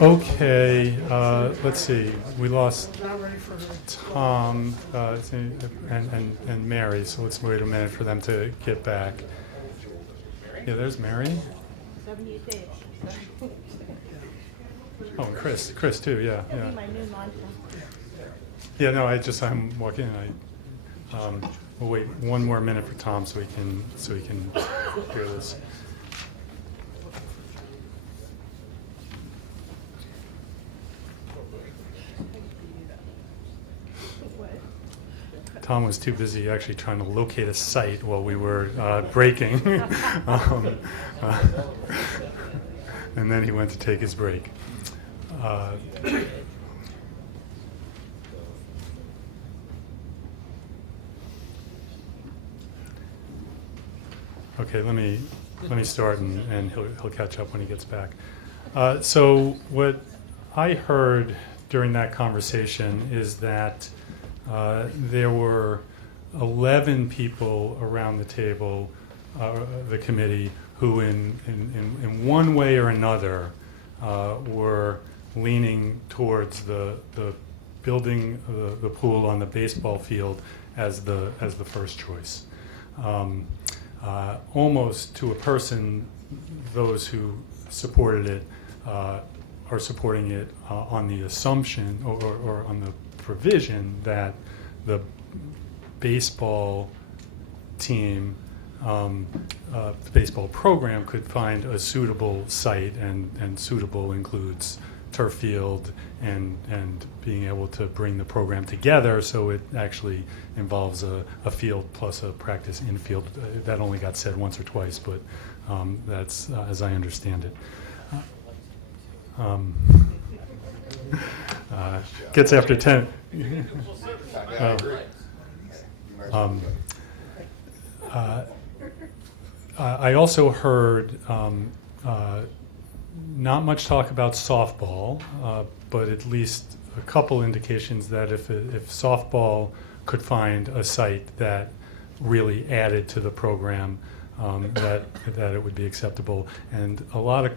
Okay, let's see. We lost Tom and Mary, so let's wait a minute for them to get back. Yeah, there's Mary. 78 days. Oh, and Chris too. Yeah, That'll yeah. be my new mantra. Yeah, no, I'm walking in. We'll wait one more minute for Tom so he can hear this. Tom was too busy actually trying to locate a site while we were breaking. uh, and then he went to take his break. Okay, let me start and he'll catch up when he gets back. So what I heard during that conversation is that there were 11 people around the table, the committee, who in one way or another were leaning towards the building the pool on the baseball field as the first choice. Almost to a person, those who supported it are supporting it on the assumption or on the provision that the baseball team, the baseball program could find a suitable site, and suitable includes turf field and being able to bring the program together so it actually involves a field plus a practice infield. That only got said once or twice, but that's as I understand it. Gets after 10. I also heard not much talk about softball, but at least a couple indications that if softball could find a site that really added to the program, that it would be acceptable. And a lot of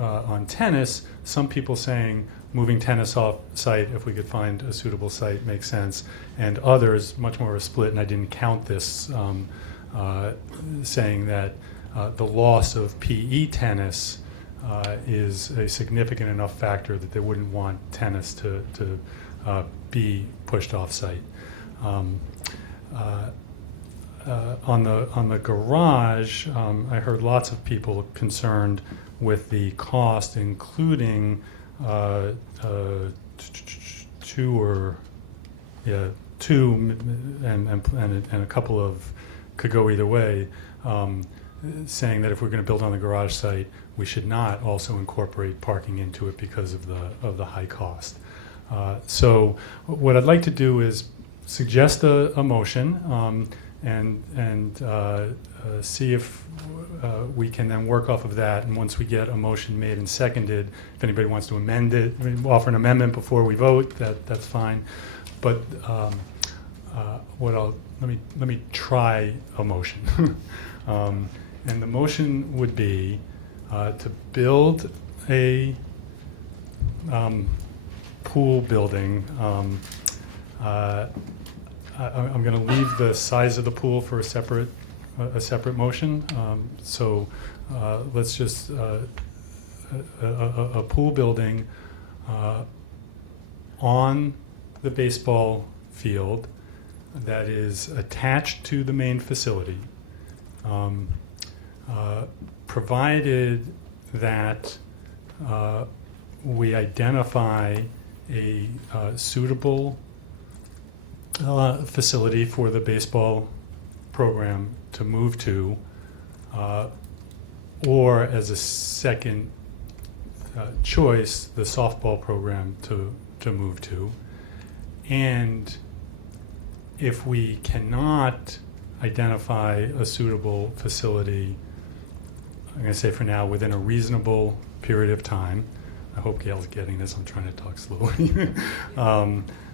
on tennis, some people saying moving tennis off site if we could find a suitable site makes sense, and others, much more of a split, and I didn't count this, saying that the loss of PE tennis is a significant enough factor that they wouldn't want tennis to be pushed off site. On the garage, I heard lots of people concerned with the cost, including two and a couple of could go either way, saying that if we're going to build on the garage site, we should not also incorporate parking into it because of the high cost. So what I'd like to do is suggest a motion and see if we can then work off of that. And once we get a motion made and seconded, if anybody wants to amend it, offer an amendment before we vote, that's fine. But let me try a motion. And the motion would be to build a pool building. I'm going to leave the size of the pool for a separate motion. So let's just a pool building on the baseball field that is attached to the main facility, provided that we identify a suitable facility for the baseball program to move to, or as a second choice, the softball program to move to. And if we cannot identify a suitable facility, I'm going to say for now, within a reasonable period of time, I hope Gail's getting this, I'm trying to talk slowly,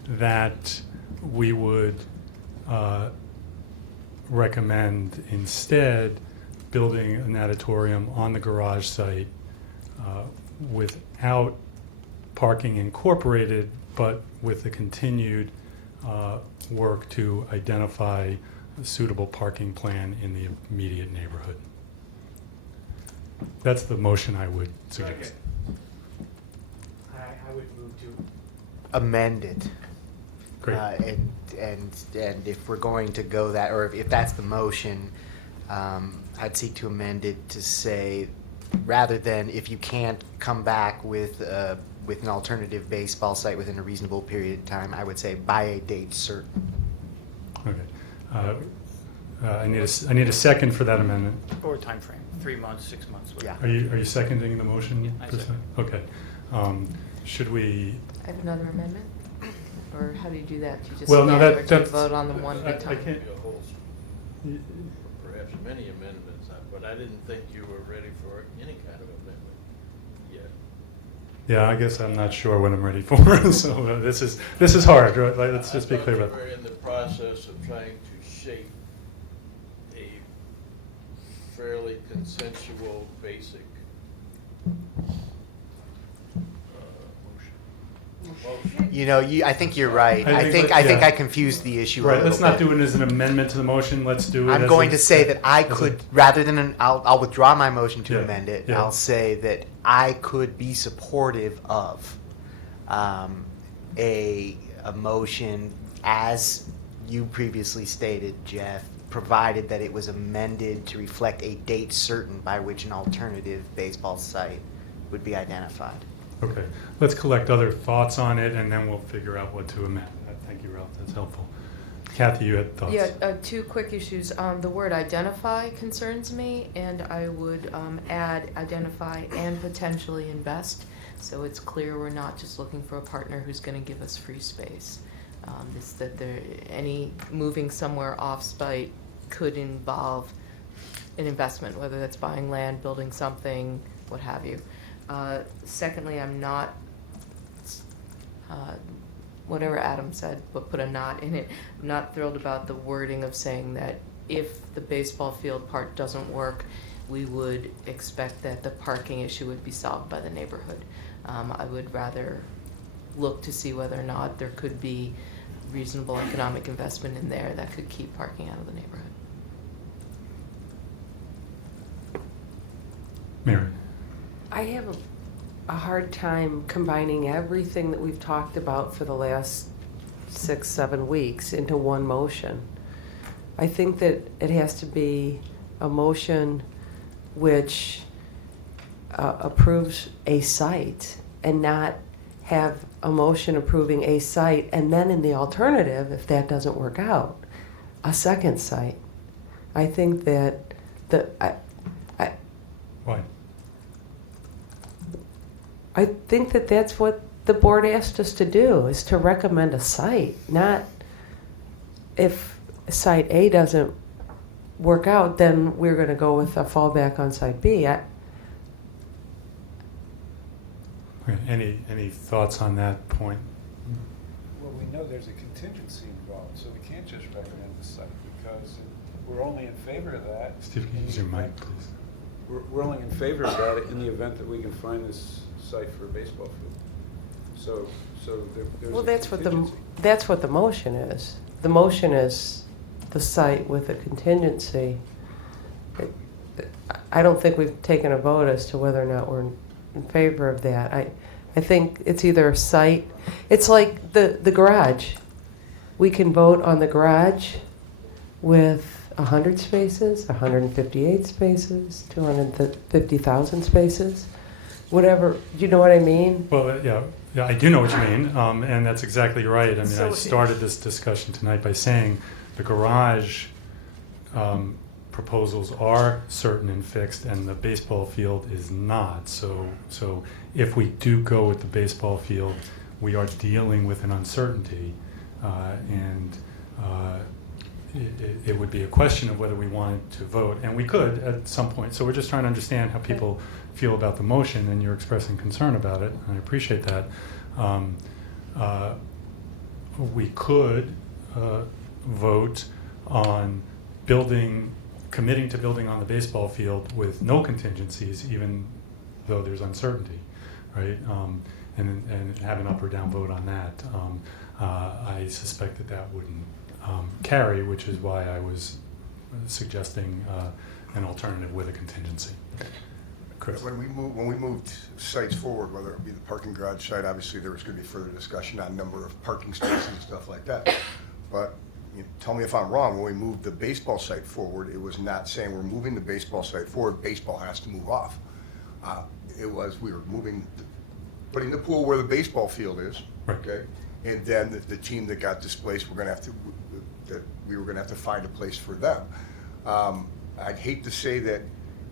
that we would recommend instead building an auditorium on the garage site without parking incorporated, but with the continued work to identify a suitable parking plan in the immediate neighborhood. That's the motion I would suggest. I would move to Amend it. Great. And if we're going to go that, or if that's the motion, I'd seek to amend it to say, rather than if you can't come back with an alternative baseball site within a reasonable period of time, I would say by a date certain. Okay. I need a second for that amendment. or time frame, 3 months, 6 months. Yeah. Are you seconding the motion? Yeah, I per se? second. Okay. Should we? I have another amendment? Or how do you do that? Do you just Well, no, add, or do you that's- vote on the one I at a time? can't. A whole, perhaps many amendments, but I didn't think you were ready for any kind of amendment yet. Yeah, I guess I'm not sure what I'm ready for. So this is hard. Right? Like, let's just be clear I about thought you were in the process of trying to shape a fairly consensual, basic motion. You know, I think you're right. I I think think that- I think yeah. I confused the issue a Right. little Let's not bit. do it as an amendment to the motion. Let's do it. I'm as going a- to say that I as a- could, rather than I'll withdraw my motion to Yeah, amend it. yeah. I'll say that I could be supportive of a motion as you previously stated, Jeff, provided that it was amended to reflect a date certain by which an alternative baseball site would be identified. Okay. Let's collect other thoughts on it, and then we'll figure out what to amend. Thank you, Ralph. That's helpful. Kathy, you had thoughts? Yeah, two quick issues. The word identify concerns me, and I would add identify and potentially invest. So it's clear we're not just looking for a partner who's going to give us free space. It's that any moving somewhere off-site could involve an investment, whether that's buying land, building something, what have you. Secondly, I'm not, whatever Adam said, but put a not in it. I'm not thrilled about the wording of saying that if the baseball field part doesn't work, we would expect that the parking issue would be solved by the neighborhood. I would rather look to see whether or not there could be reasonable economic investment in there that could keep parking out of the neighborhood. Mary? I have a hard time combining everything that we've talked about for the last 6-7 weeks into one motion. I think that it has to be a motion which approves a site and not have a motion approving a site and then in the alternative, if that doesn't work out, a second site. I think that Why? I think that that's what the board asked us to do, is to recommend a site, not if site A doesn't work out, then we're going to go with a fallback on site B. Okay, Any thoughts on that point? Well, we know there's a contingency involved, so we can't just recommend the site because we're only in favor of that. Steve, can you use your mic, please? We're only in favor of that in the event that we can find this site for a baseball field. So there's Well, a that's what contingency. the motion is. The motion is the site with a contingency. I don't think we've taken a vote as to whether or not we're in favor of that. I think it's either a site. It's like the garage. We can vote on the garage with 100 spaces, 158 spaces, 250,000 spaces, whatever. You know what I mean? Well, yeah, I do know what you mean, and that's exactly right. I mean, So I started this discussion tonight by saying the garage proposals are certain and fixed, and the baseball field is not. So if we do go with the baseball field, we are dealing with an uncertainty, and it would be a question of whether we wanted to vote, and we could at some point. So we're just trying to understand how people feel about the motion, and you're expressing concern about it, and I appreciate that. We could vote on committing to building on the baseball field with no contingencies, even though there's uncertainty, right? And have an up or down vote on that. I suspect that wouldn't carry, which is why I was suggesting an alternative with a contingency. Chris? When we moved sites forward, whether it be the parking garage site, obviously there was going to be further discussion on number of parking spaces and stuff like that. But tell me if I'm wrong, when we moved the baseball site forward, it was not saying we're moving the baseball site forward, baseball has to move off. It was, we were putting the pool where the baseball field is, Right. okay? And then the team that got displaced, we were going to have to find a place for them. I'd hate to say that,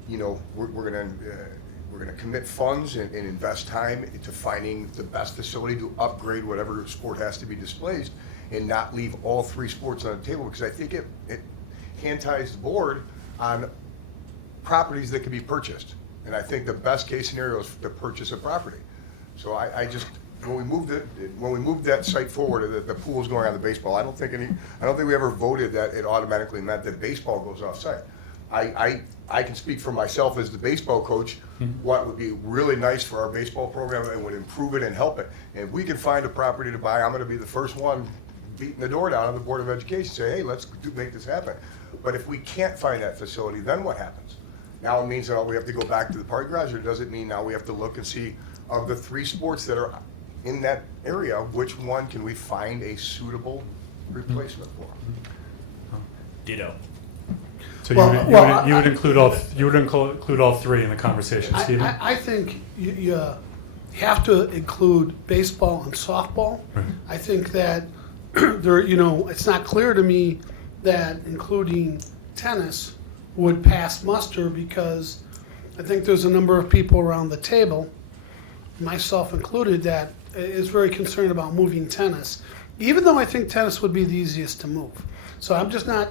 we're going to commit funds and invest time into finding the best facility to upgrade whatever sport has to be displaced and not leave all three sports on the table, because I think it hand ties the board on properties that can be purchased. And I think the best case scenario is to purchase a property. So I just, when we moved that site forward, the pool's going on the baseball, I don't think we ever voted that it automatically meant that baseball goes off site. I can speak for myself as the baseball coach, what would be really nice for our baseball program and would improve it and help it. And if we can find a property to buy, I'm gonna be the first one beating the door down on the Board of Education, say, hey, let's make this happen. But if we can't find that facility, then what happens? Now it means that we have to go back to the parking garage, or does it mean now we have to look and see, of the three sports that are in that area, which one can we find a suitable replacement for? Ditto. So Well, you would include all three in the conversation, Stephen? I think you have to include baseball and softball. Right. I think that it's not clear to me that including tennis would pass muster, because I think there's a number of people around the table, myself included, that is very concerned about moving tennis, even though I think tennis would be the easiest to move. So I'm just not,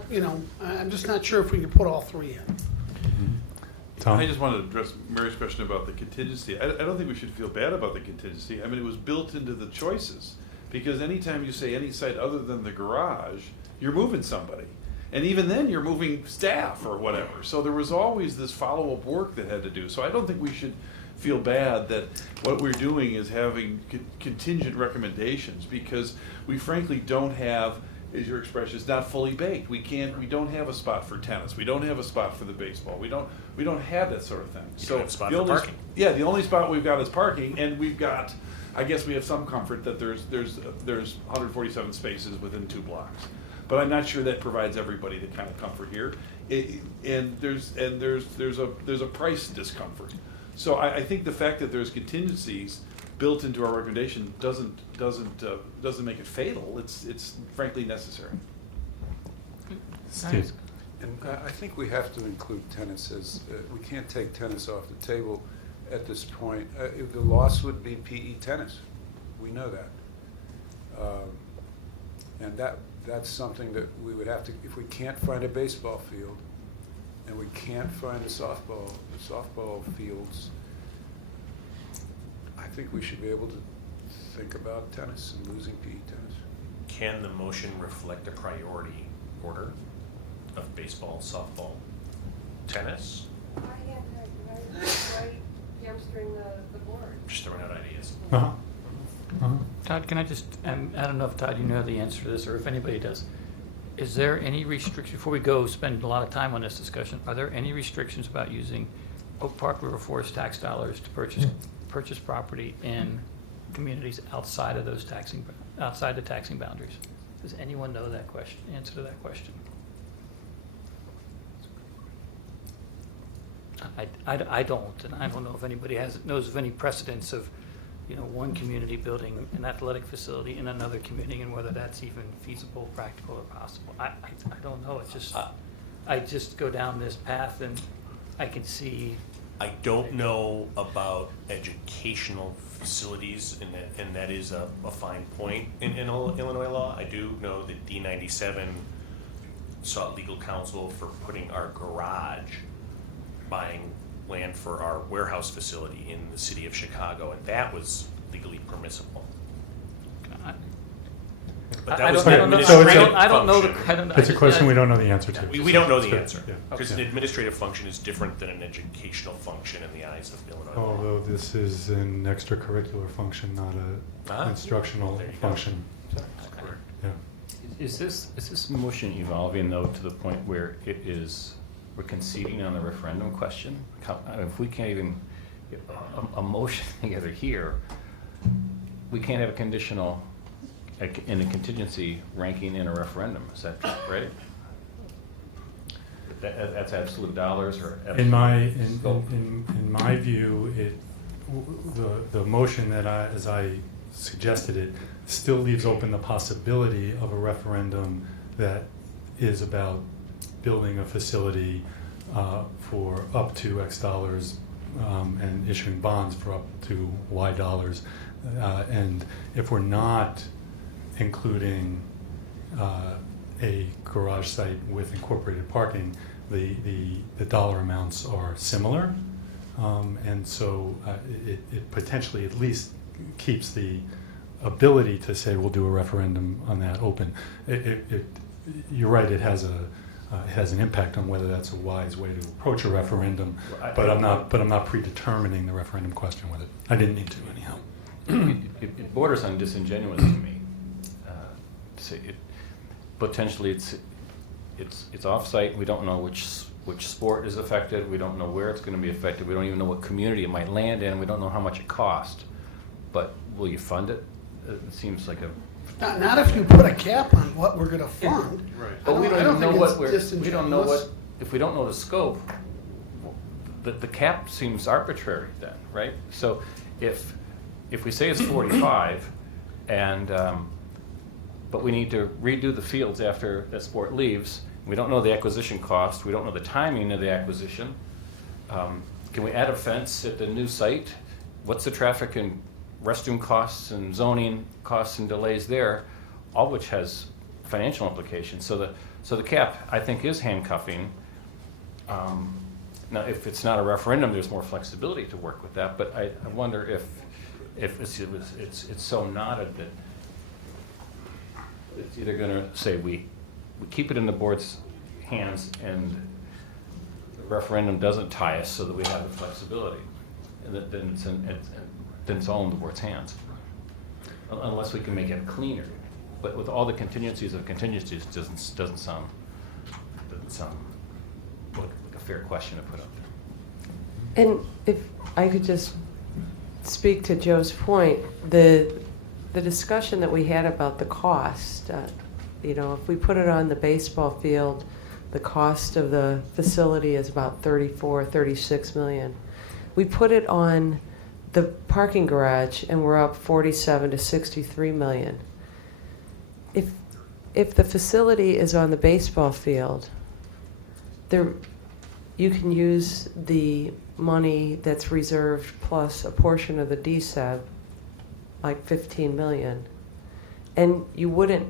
I'm just not sure if we can put all three in. Tom? I just wanted to address Mary's question about the contingency. I don't think we should feel bad about the contingency. I mean, it was built into the choices, because anytime you say any site other than the garage, you're moving somebody. And even then, you're moving staff or whatever. So there was always this follow-up work that had to do. So I don't think we should feel bad that what we're doing is having contingent recommendations, because we frankly don't have, as your expression, is not fully baked. We don't have a spot for tennis. We don't have a spot for the baseball. We don't have that sort of thing. You don't have a spot the for only- parking. Yeah, the only spot we've got is parking, and we've got, I guess we have some comfort that there's 147 spaces within 2 blocks. But I'm not sure that provides everybody the kind of comfort here. And there's a price discomfort. So I think the fact that there's contingencies built into our recommendation doesn't make it fatal. It's frankly necessary. Steve? And I think we have to include tennis as, we can't take tennis off the table at this point. The loss would be PE tennis. We know that. And that's something that we would have to, if we can't find a baseball field and we can't find the softball fields, I think we should be able to think about tennis and losing PE tennis. Can the motion reflect a priority order of baseball, softball, tennis? I had right hamstring the board. Just throwing out ideas. Uh-huh. Uh-huh. Todd, can I just, and I don't know if Todd, you know the answer to this, or if anybody does. Is there any restriction, before we go spend a lot of time on this discussion, are there any restrictions about using Oak Park River Forest tax dollars to purchase property in communities outside of those outside the taxing boundaries? Does anyone know that question, answer to that question? I don't, and I don't know if anybody knows of any precedents of, one community building an athletic facility in another community, and whether that's even feasible, practical, or possible. I don't know. It's just, I just go down this path, and I can see. I don't know about educational facilities, and that is a fine point in Illinois law. I do know that D97 sought legal counsel for putting our garage, buying land for our warehouse facility in the city of Chicago, and that was legally permissible. But I that was don't, I an don't know, So it's a- I don't know, function. I don't know. It's a question we don't know the answer to. We don't know the So, answer, yeah, because okay. an administrative function is different than an educational function in the eyes of Illinois law. Although this is an extracurricular function, not Ah, a instructional there you go. function. Correct. Yeah. Is this motion evolving though to the point where we're conceding on the referendum question? If we can't even get a motion together here, we can't have a conditional, in a contingency ranking in a referendum, is that right? That's absolute dollars or In my, absolute scope? in my view, the motion that as I suggested it, still leaves open the possibility of a referendum that is about building a facility for up to X dollars and issuing bonds for up to Y dollars. And if we're not including a garage site with incorporated parking, the dollar amounts are similar. And so it potentially at least keeps the ability to say we'll do a referendum on that open. You're right, it has an impact on whether that's a wise way to approach a referendum, but I'm not predetermining the referendum question with it. I didn't need to anyhow. It borders on disingenuous to me. To say potentially it's off-site. We don't know which sport is affected. We don't know where it's going to be affected. We don't even know what community it might land in. We don't know how much it costs. But will you fund it? It seems like a. Not if you put a cap on what we're gonna fund. Right. But we I don't even know think what it's we don't know disingenuous. what, if we don't know the scope, the cap seems arbitrary then, right? So if we say it's 45 and, but we need to redo the fields after that sport leaves, we don't know the acquisition cost, we don't know the timing of the acquisition. Can we add a fence at the new site? What's the traffic and restroom costs and zoning costs and delays there, all which has financial implications. So the cap, I think, is handcuffing. Now, if it's not a referendum, there's more flexibility to work with that. But I wonder if it's so knotted that it's either going to say we keep it in the board's hands and the referendum doesn't tie us so that we have the flexibility, and then it's all in the board's hands, unless we can make it cleaner. But with all the contingencies of contingencies, doesn't sound like a fair question to put up there. And if I could just speak to Joe's point, the discussion that we had about the cost, if we put it on the baseball field, the cost of the facility is about 36 million. We put it on the parking garage and we're up 47 to 63 million. If the facility is on the baseball field, you can use the money that's reserved plus a portion of the DSEB, like 15 million. And you wouldn't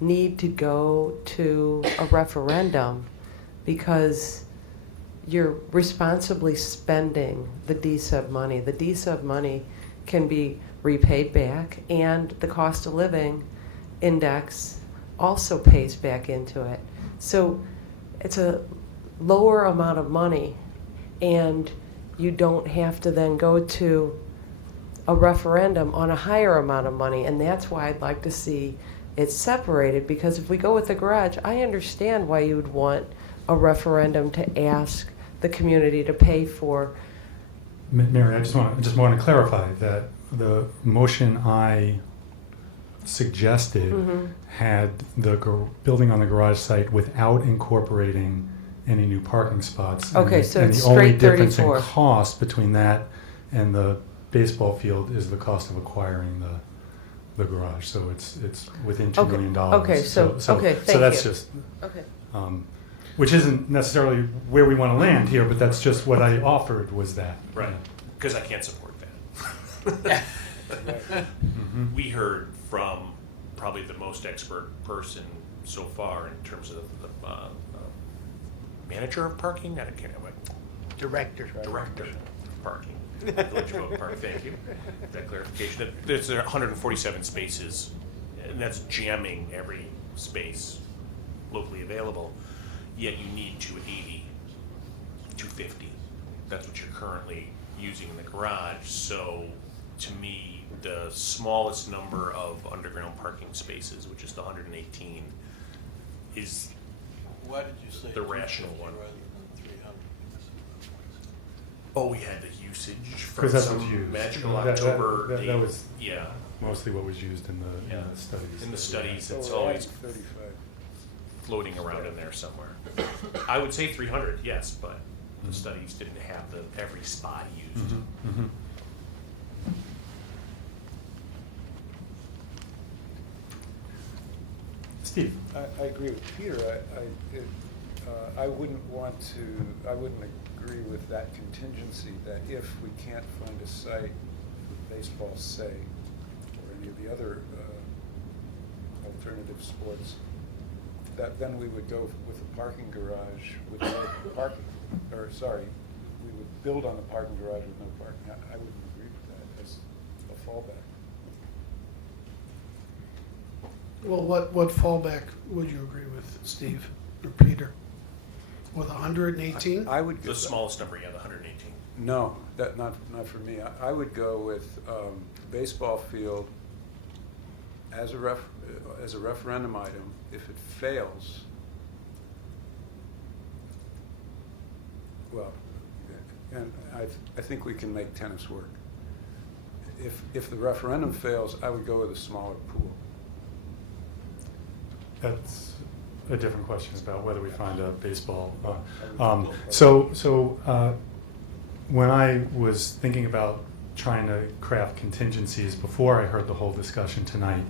need to go to a referendum because you're responsibly spending the DSEB money. The DSEB money can be repaid back, and the cost of living index also pays back into it. So it's a lower amount of money, and you don't have to then go to a referendum on a higher amount of money. And that's why I'd like to see it separated, because if we go with the garage, I understand why you would want a referendum to ask the community to pay for. Mary, I just want to clarify that the motion I suggested had the building on the garage site without incorporating any new parking spots. Okay, so and it's the only straight difference 34. in cost between that and the baseball field is the cost of acquiring the garage. So it's within $2 million. Okay, so so thank that's you. just Okay. which isn't necessarily where we want to land here, but that's just what I offered was that. Right, because I can't support that. We heard from probably the most expert person so far in terms of the manager of parking. I can't have Director. director of parking. Village of Oak Park. Thank you. That clarification. There's 147 spaces and that's jamming every space locally available, yet you need 280, 250. That's what you're currently using in the garage. So to me, the smallest number of underground parking spaces, which is the 118, is Why did you say the rational 250 one. rather than 300? Oh, we had the usage for 'Cause that's some what's used. magical That- that- October that date. was- Yeah, Mostly what was used in the Yeah. studies. in the studies, So it's we're always adding 35. floating around in there somewhere. I would say 300, yes, but the studies didn't have every spot used. Mhm, mhm. Steve? I agree with Peter. I wouldn't want to, I wouldn't agree with that contingency that if we can't find a site for baseball, say, or any of the other alternative sports, that then we would go with a parking garage with no parking, or sorry, we would build on the parking garage with no parking. I wouldn't agree with that as a fallback. Well, what fallback would you agree with, Steve or Peter? With 118? I would go. The smallest number, yeah, the 118. No, not for me. I would go with baseball field as a referendum item. If it fails, well, and I think we can make tennis work. If the referendum fails, I would go with a smaller pool. That's a different question about whether we find a baseball. When I was thinking about trying to craft contingencies before I heard the whole discussion tonight,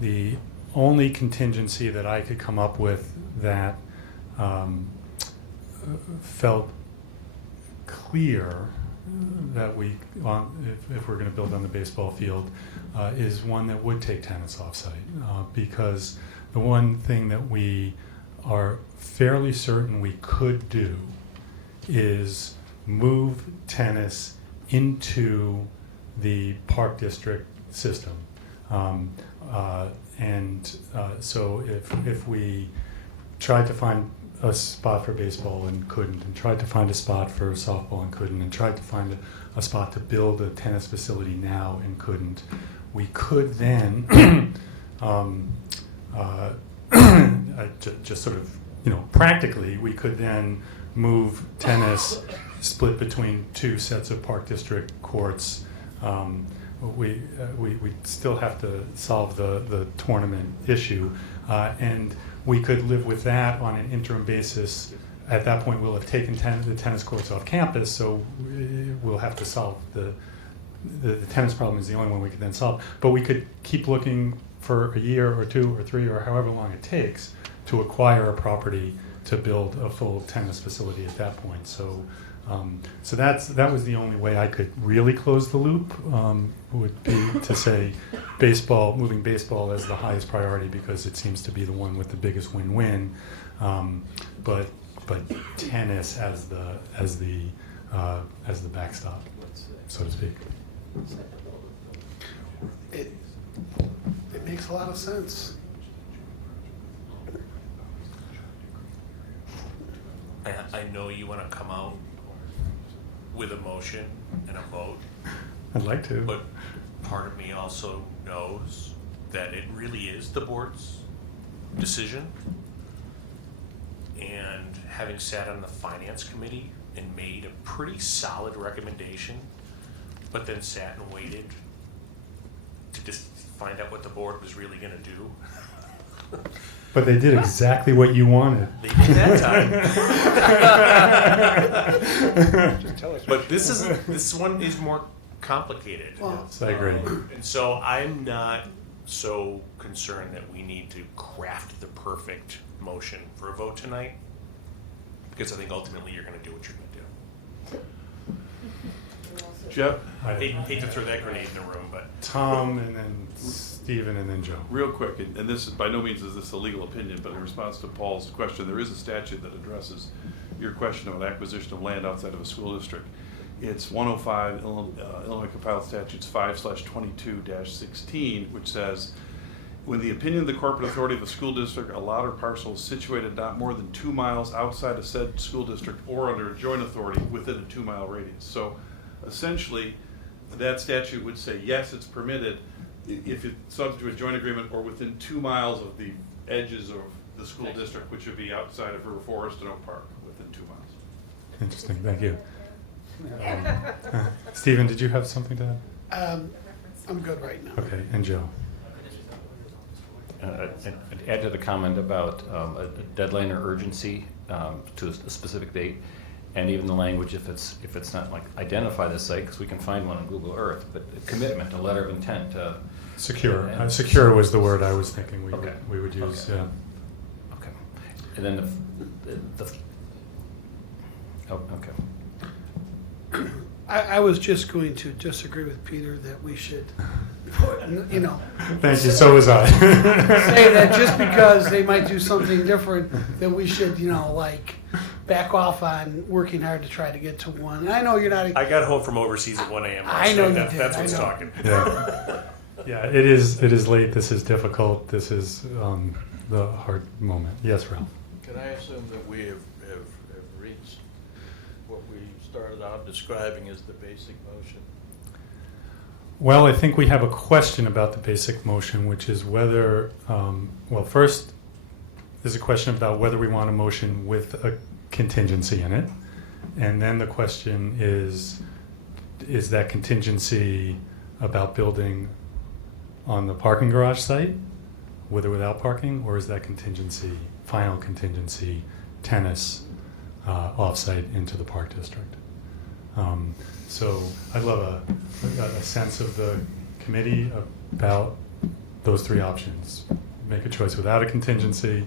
the only contingency that I could come up with that felt clear that if we're going to build on the baseball field, is one that would take tennis offsite, because the one thing that we are fairly certain we could do is move tennis into the Park District system. So if we tried to find a spot for baseball and couldn't, and tried to find a spot for softball and couldn't, and tried to find a spot to build a tennis facility now and couldn't, we could then just sort of, practically, we could then move tennis split between two sets of Park District courts. We still have to solve the tournament issue, and we could live with that on an interim basis. At that point, we'll have taken the tennis courts off campus, so we'll have to solve the tennis problem is the only one we could then solve. But we could keep looking for a year or two or three or however long it takes to acquire a property to build a full tennis facility at that point. So that was the only way I could really close the loop, would be to say moving baseball as the highest priority because it seems to be the one with the biggest win-win, but tennis as the backstop, so to speak. It makes a lot of sense. I know you want to come out with a motion and a vote, I'd like to. but part of me also knows that it really is the board's decision. And having sat on the finance committee and made a pretty solid recommendation, but then sat and waited to just find out what the board was really going to do. But they did exactly what you wanted. They did that time. Just tell us. But this one is more complicated. Yes, I agree. And so I'm not so concerned that we need to craft the perfect motion for a vote tonight, because I think ultimately you're going to do what you're going to do. Jeff, I- Hate to throw that grenade in the room, but Tom, and then Stephen, and then Joe. real quick, and this is by no means is this a legal opinion, but in response to Paul's question, there is a statute that addresses your question about acquisition of land outside of a school district. It's 105 Illinois Compiled Statutes 5/22-16, which says when the opinion of the corporate authority of the school district, a lot or parcel is situated not more than 2 miles outside of said school district or under a joint authority within a 2-mile radius. So essentially, that statute would say, yes, it's permitted if it's subject to a joint agreement or within 2 miles of the edges of the school district, which would be outside of River Forest and Oak Park, within 2 miles. Interesting, thank you. Stephen, did you have something to add? I'm good right now. Okay, and Joe? And add to the comment about a deadline or urgency to a specific date, and even the language if it's not like identify the site, because we can find one on Google Earth, but a commitment, a letter of intent. Secure. and- Secure was the word I was thinking Okay. we would use. Okay. Yeah. Okay. And then oh, okay. I was just going to disagree with Peter that we should put, you know, Thank you. So was I. say that just because they might do something different, that we should, you know, like back off on working hard to try to get to one. And I know you're not. I got home from overseas at 1 a.m. I know you That- did, That's I what's know. talking. Yeah. Yeah. It is late. This is difficult. This is the hard moment. Yes, Ralph. Can I assume that we have reached what we started out describing as the basic motion? Well, I think we have a question about the basic motion, which is whether, well, first, there's a question about whether we want a motion with a contingency in it. And then the question is that contingency about building on the parking garage site, with or without parking, or is that contingency, final contingency, tennis off-site into the park district? So I'd love a sense of the committee about those three options. Make a choice without a contingency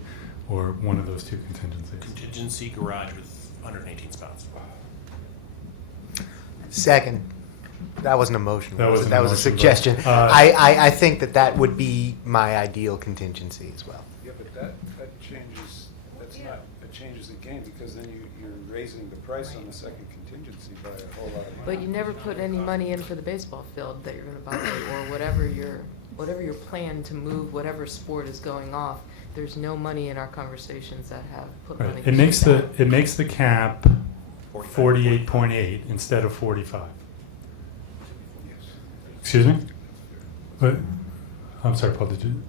or one of those two contingencies. Contingency garage with 118 spots. Second. That wasn't a motion. That was it? wasn't That a was a motion, but, suggestion. I think that would be my ideal contingency as well. Yeah, but that changes, that changes the game, because then you're raising the price on the second contingency by a whole lot of money. But you never put any money in for the baseball field that you're gonna buy, or whatever your plan to move whatever sport is going off. There's no money in our conversations that have put money. Right. It makes the cap 45. 48.8 instead of 45. Yes. Excuse me? But, I'm sorry, Paul, did you?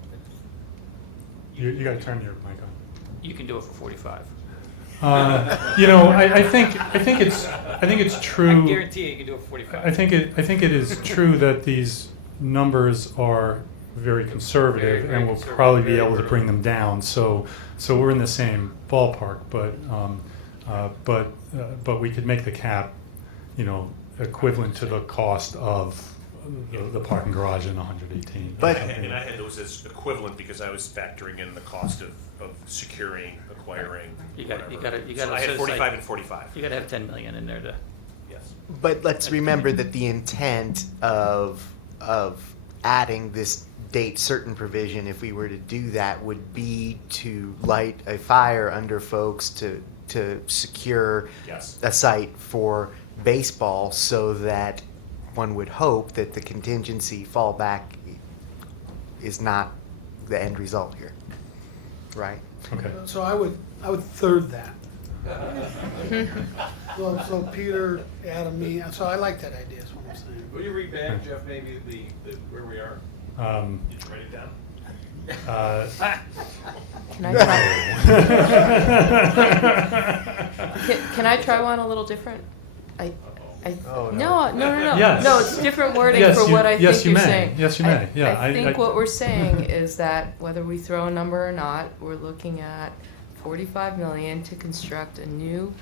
You gotta turn your mic on. You can do it for 45. You know, I think it's true. I guarantee you can do it for 45. I think it is true that these numbers are very conservative, Very, very and we'll conservative, probably be very able to bring them down. So we're in the same ballpark, but we could make the cap, you know, equivalent to the cost of the parking garage in 118. But- And I had those as equivalent because I was factoring in the cost of securing, acquiring, You gotta- you whatever. gotta- you gotta So I had set aside- 45 and 45. You gotta have 10 million in there to. Yes. But let's remember that the intent of adding this date certain provision, if we were to do that, would be to light a fire under folks to secure Yes. a site for baseball, so that one would hope that the contingency fallback is not the end result here, right? Okay. So I would third that. So Peter, Adam, me, so I like that idea, is what I'm saying. Will you read back, Jeff, maybe where we are? Did you write it down? Can I try? Can I try one a little different? Oh, no. No. Yes. No, it's different wording Yes, for you- what I yes, think you you're may. saying. Yes, you may. Yeah, I think I- what we're saying is that whether we throw a number or not, we're looking at 45 million to construct a new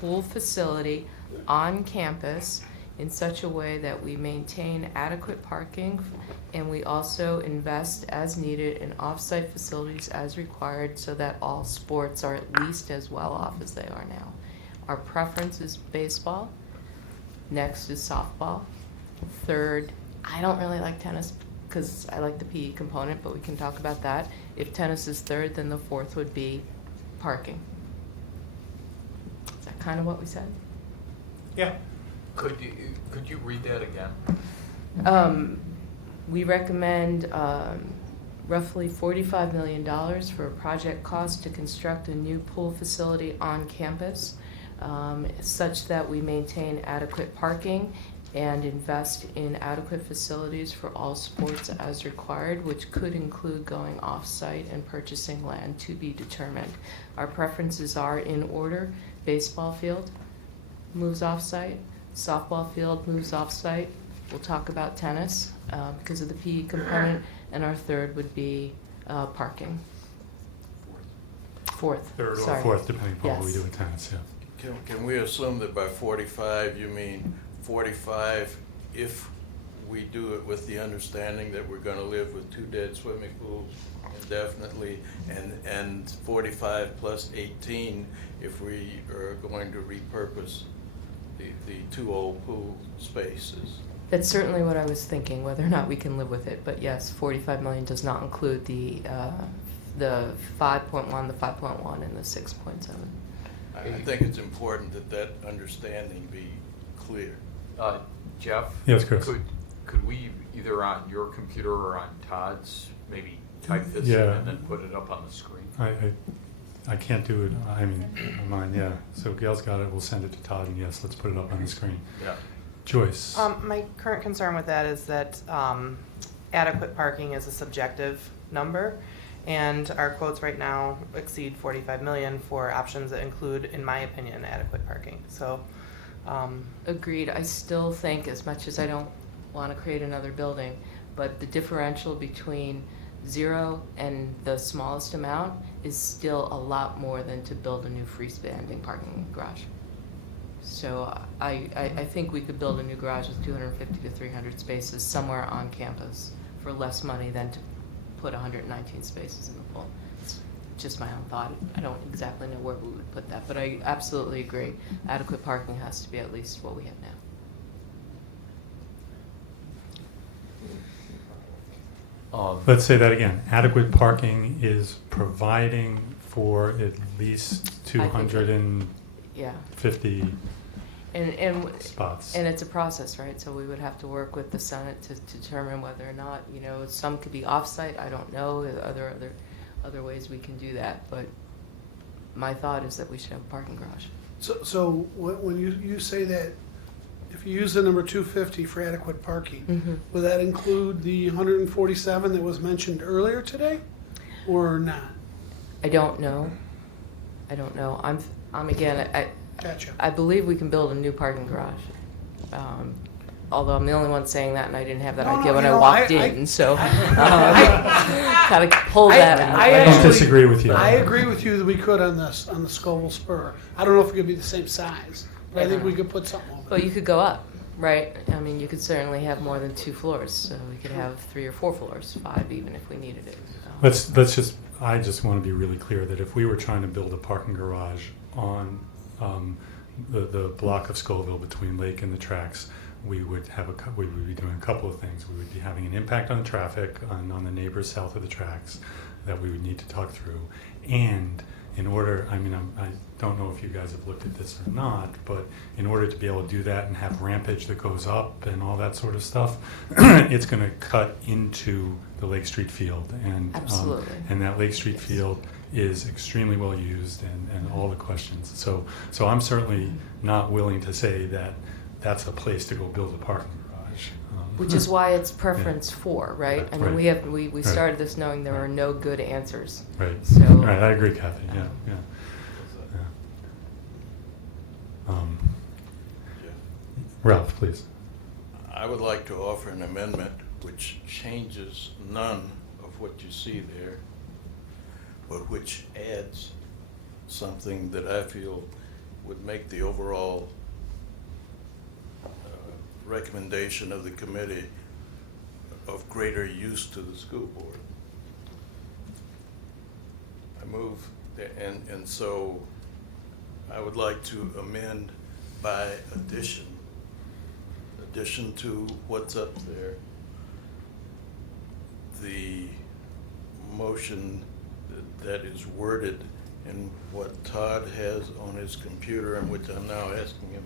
pool facility on campus in such a way that we maintain adequate parking, and we also invest as needed in off-site facilities as required, so that all sports are at least as well off as they are now. Our preference is baseball. Next is softball. Third, I don't really like tennis because I like the PE component, but we can talk about that. If tennis is third, then the fourth would be parking. Is that kind of what we said? Yeah. Could you read that again? We recommend roughly $45 million for a project cost to construct a new pool facility on campus, such that we maintain adequate parking and invest in adequate facilities for all sports as required, which could include going off-site and purchasing land to be determined. Our preferences are in order: baseball field moves off-site, softball field moves off-site. We'll talk about tennis because of the PE component, and our third would be parking. Fourth. Third or sorry. fourth, depending upon what we Yes. do with tenants, yeah. Can we assume that by 45, you mean 45 if we do it with the understanding that we're gonna live with 2 dead swimming pools indefinitely, and 45 plus 18 if we are going to repurpose the 2 old pool spaces? That's certainly what I was thinking, whether or not we can live with it. But yes, 45 million does not include the 5.1, the 5.1, and the 6.7. I think it's important that that understanding be clear. Jeff? Yes, Chris. Could we, either on your computer or on Todd's, maybe type this in Yeah. and then put it up on the screen? I can't do it, I mean, on mine, yeah. So Gail's got it, we'll send it to Todd, and yes, let's put it up on the screen. Yeah. Joyce? My current concern with that is that adequate parking is a subjective number, and our quotes right now exceed 45 million for options that include, in my opinion, adequate parking. So, Agreed. I still think, as much as I don't want to create another building, but the differential between 0 and the smallest amount is still a lot more than to build a new freestanding parking garage. So I think we could build a new garage with 250 to 300 spaces somewhere on campus for less money than to put 119 spaces in the pool. It's just my own thought. I don't exactly know where we would put that, but I absolutely agree. Adequate parking has to be at least what we have now. Let's say that again. Adequate parking is providing for at least 250 Yeah. And spots. And it's a process, right? So we would have to work with the Senate to determine whether or not, some could be off-site. I don't know. Other ways we can do that. But my thought is that we should have a parking garage. So when you say that, if you use the number 250 for adequate parking, will that include the 147 that was mentioned earlier today, or not? I don't know. I'm again. Gotcha. I believe we can build a new parking garage. Although I'm the only one saying that, and I didn't have that idea when I walked in, so kind of pull that. I don't disagree with you. I agree with you that we could on the Scoville Spur. I don't know if it could be the same size, but I think we could put something over. But you could go up, right? I mean, you could certainly have more than 2 floors, so we could have 3 or 4 floors, 5 even if we needed it. I just want to be really clear that if we were trying to build a parking garage on the block of Scoville between Lake and the tracks, we would be doing a couple of things. We would be having an impact on traffic on the neighbors south of the tracks that we would need to talk through. And in order, I don't know if you guys have looked at this or not, but in order to be able to do that and have rampage that goes up and all that sort of stuff, it's going to cut into the Lake Street field. And Absolutely. And that Lake Street field is extremely well used and all the questions. So I'm certainly not willing to say that that's a place to go build a parking garage. Which is why it's preference 4, right? I mean, Right. we started this knowing there are no good answers. Right. So, Right. I agree, Kathy. Yeah. Ralph, please. I would like to offer an amendment which changes none of what you see there, but which adds something that I feel would make the overall recommendation of the committee of greater use to the school board. I move, and so I would like to amend by addition to what's up there, the motion that is worded in what Todd has on his computer and which I'm now asking him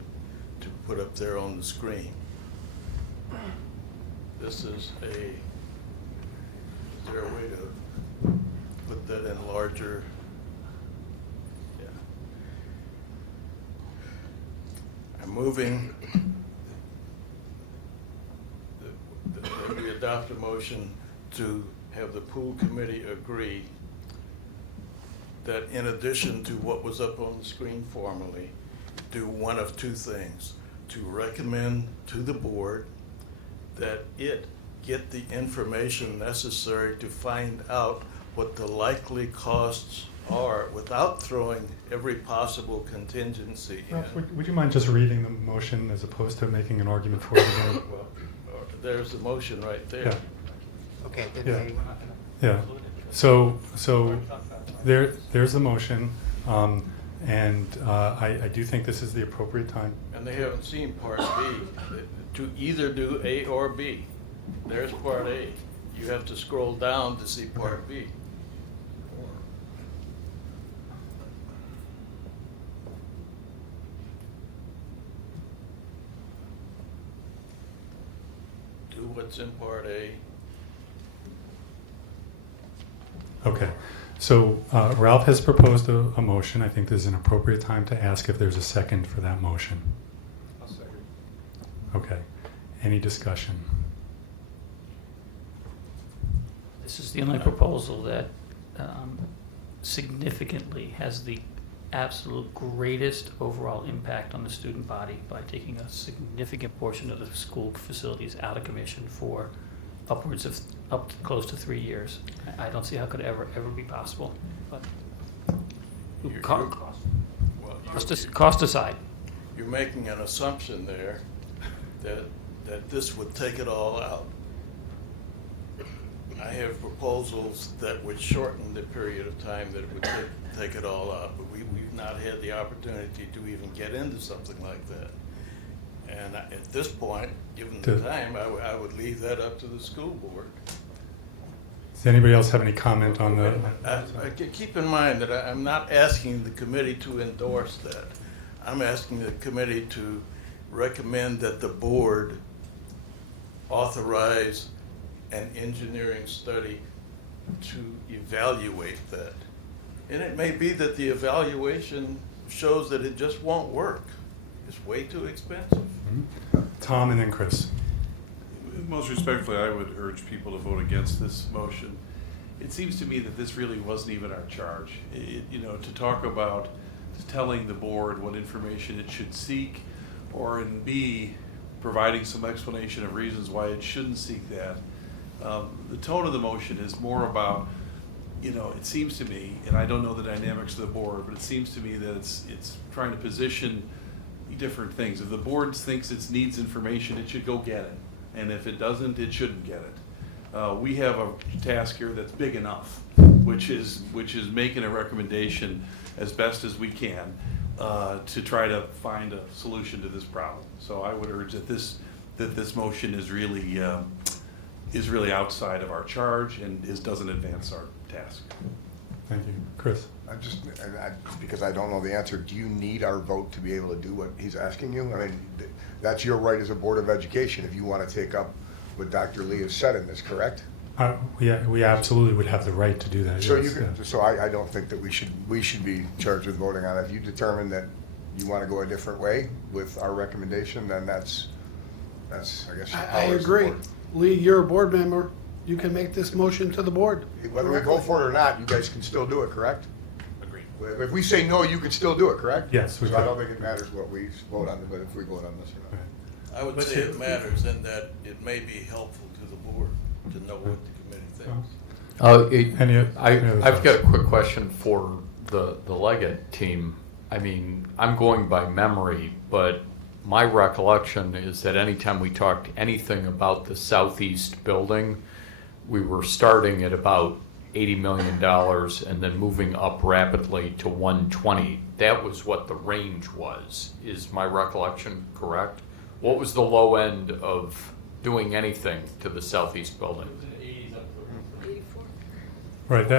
to put up there on the screen. This is a there a way to put that in larger? Yeah. I'm moving that we adopt a motion to have the pool committee agree that in addition to what was up on the screen formerly, do one of two things. To recommend to the board that it get the information necessary to find out what the likely costs are without throwing every possible contingency in. Ralph, would you mind just reading the motion as opposed to making an argument for it again? Well, there's the motion right there. Yeah. Okay, then Yeah. we- Yeah, so there's the motion, and I do think this is the appropriate time. And they haven't seen part B, to either do A or B. There's part A. You have to scroll down to see part B. Do what's in part A. Okay, so Ralph has proposed a motion. I think this is an appropriate time to ask if there's a second for that motion. I'll second. Okay, any discussion? This is the only proposal that significantly has the absolute greatest overall impact on the student body by taking a significant portion of the school facilities out of commission for upwards of up to close to 3 years. I don't see how it could ever be possible. But cost aside, You're making an assumption there that this would take it all out. I have proposals that would shorten the period of time that it would take it all out, but we've not had the opportunity to even get into something like that. And at this point, given the time, I would leave that up to the school board. Does anybody else have any comment on the? Keep in mind that I'm not asking the committee to endorse that. I'm asking the committee to recommend that the board authorize an engineering study to evaluate that. And it may be that the evaluation shows that it just won't work. It's way too expensive. Tom and then Chris. Most respectfully, I would urge people to vote against this motion. It seems to me that this really wasn't even our charge. To talk about telling the board what information it should seek, or in B, providing some explanation of reasons why it shouldn't seek that. The tone of the motion is more about, it seems to me, and I don't know the dynamics of the board, but it seems to me that it's trying to position different things. If the board thinks it needs information, it should go get it. And if it doesn't, it shouldn't get it. We have a task here that's big enough, which is making a recommendation as best as we can to try to find a solution to this problem. So I would urge that this motion is really outside of our charge and doesn't advance our task. Thank you. Chris? Because I don't know the answer, do you need our vote to be able to do what he's asking you? I mean, that's your right as a Board of Education if you want to take up what Dr. Lee has said in this, correct? We absolutely would have the right to do that. So yes, yeah. I don't think that we should be charged with voting on it. If you determine that you want to go a different way with our recommendation, then that's I guess. I agree. Lee, you're a board member. You can make this motion to the board. Whether we go for it or not, you guys can still do it, correct? Agreed. If we say no, you can still do it, correct? Yes, we So I can. don't think it matters what we vote on, but if we vote on this or not. I would say it matters in that it may be helpful to the board to know what the committee thinks. I've got a quick question for the Leggett team. I mean, I'm going by memory, but my recollection is that anytime we talked anything about the southeast building, we were starting at about $80 million and then moving up rapidly to 120. That was what the range was. Is my recollection correct? What was the low end of doing anything to the southeast building? Right,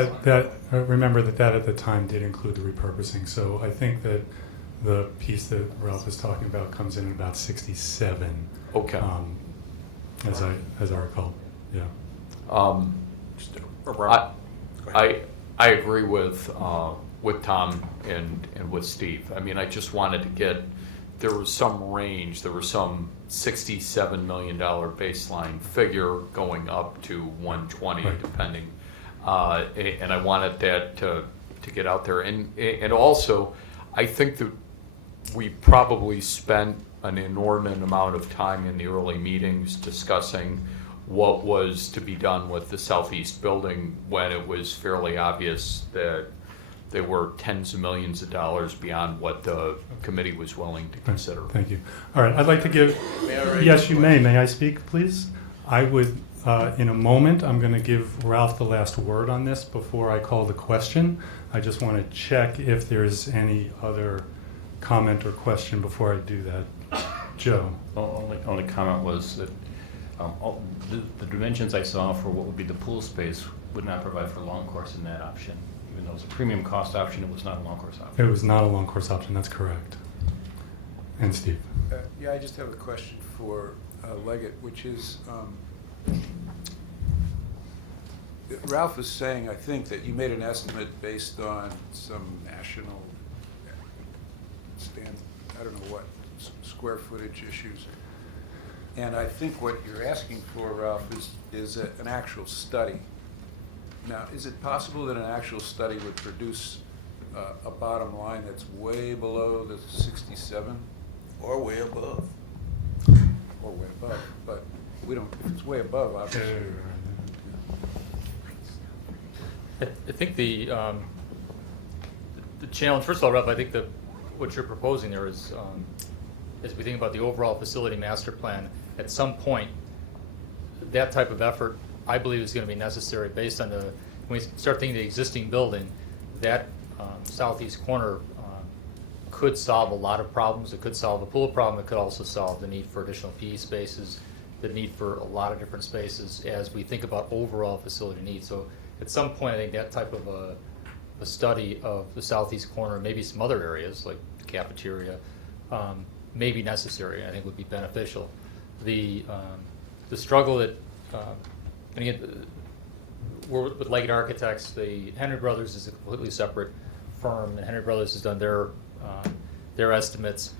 remember that at the time did include the repurposing, so I think that the piece that Ralph is talking about comes in at about 67. Okay. As I recall, yeah. Or Robert? I agree with Tom and with Steve. I mean, I just wanted to get, there was some range, there was some $67 million baseline figure going up to 120, Right. depending. And I wanted that to get out there. And also, I think that we probably spent an inordinate amount of time in the early meetings discussing what was to be done with the southeast building when it was fairly obvious that they were tens of millions of dollars beyond what the committee was willing to consider. Thank you. All right, I'd like to give, May I raise yes, a you may. May I speak, please? I would, in a moment, I'm going to give Ralph the last word on this before I call the question. I just want to check if there's any other comment or question before I do that. Joe? Only comment was that the dimensions I saw for what would be the pool space would not provide for long course in that option. Even though it was a premium cost option, it was not a long course option. It was not a long course option, that's correct. And Steve? Yeah, I just have a question for Leggett, which is, Ralph was saying, I think, that you made an estimate based on some national I don't know what, square footage issues. And I think what you're asking for, Ralph, is an actual study. Now, is it possible that an actual study would produce a bottom line that's way below the 67? Or way above. Or way above, but we don't, if it's way above, obviously. I think the challenge, first of all, Ralph, I think what you're proposing there is, as we think about the overall facility master plan, at some point, that type of effort, I believe, is going to be necessary based on when we start thinking of the existing building, that southeast corner could solve a lot of problems. It could solve a pool problem. It could also solve the need for additional PE spaces, the need for a lot of different spaces as we think about overall facility needs. So at some point, I think that type of a study of the southeast corner, maybe some other areas like the cafeteria, may be necessary. I think would be beneficial. The struggle that, and again, we're with Leggett Architects. The Henry Brothers is a completely separate firm, and Henry Brothers has done their estimates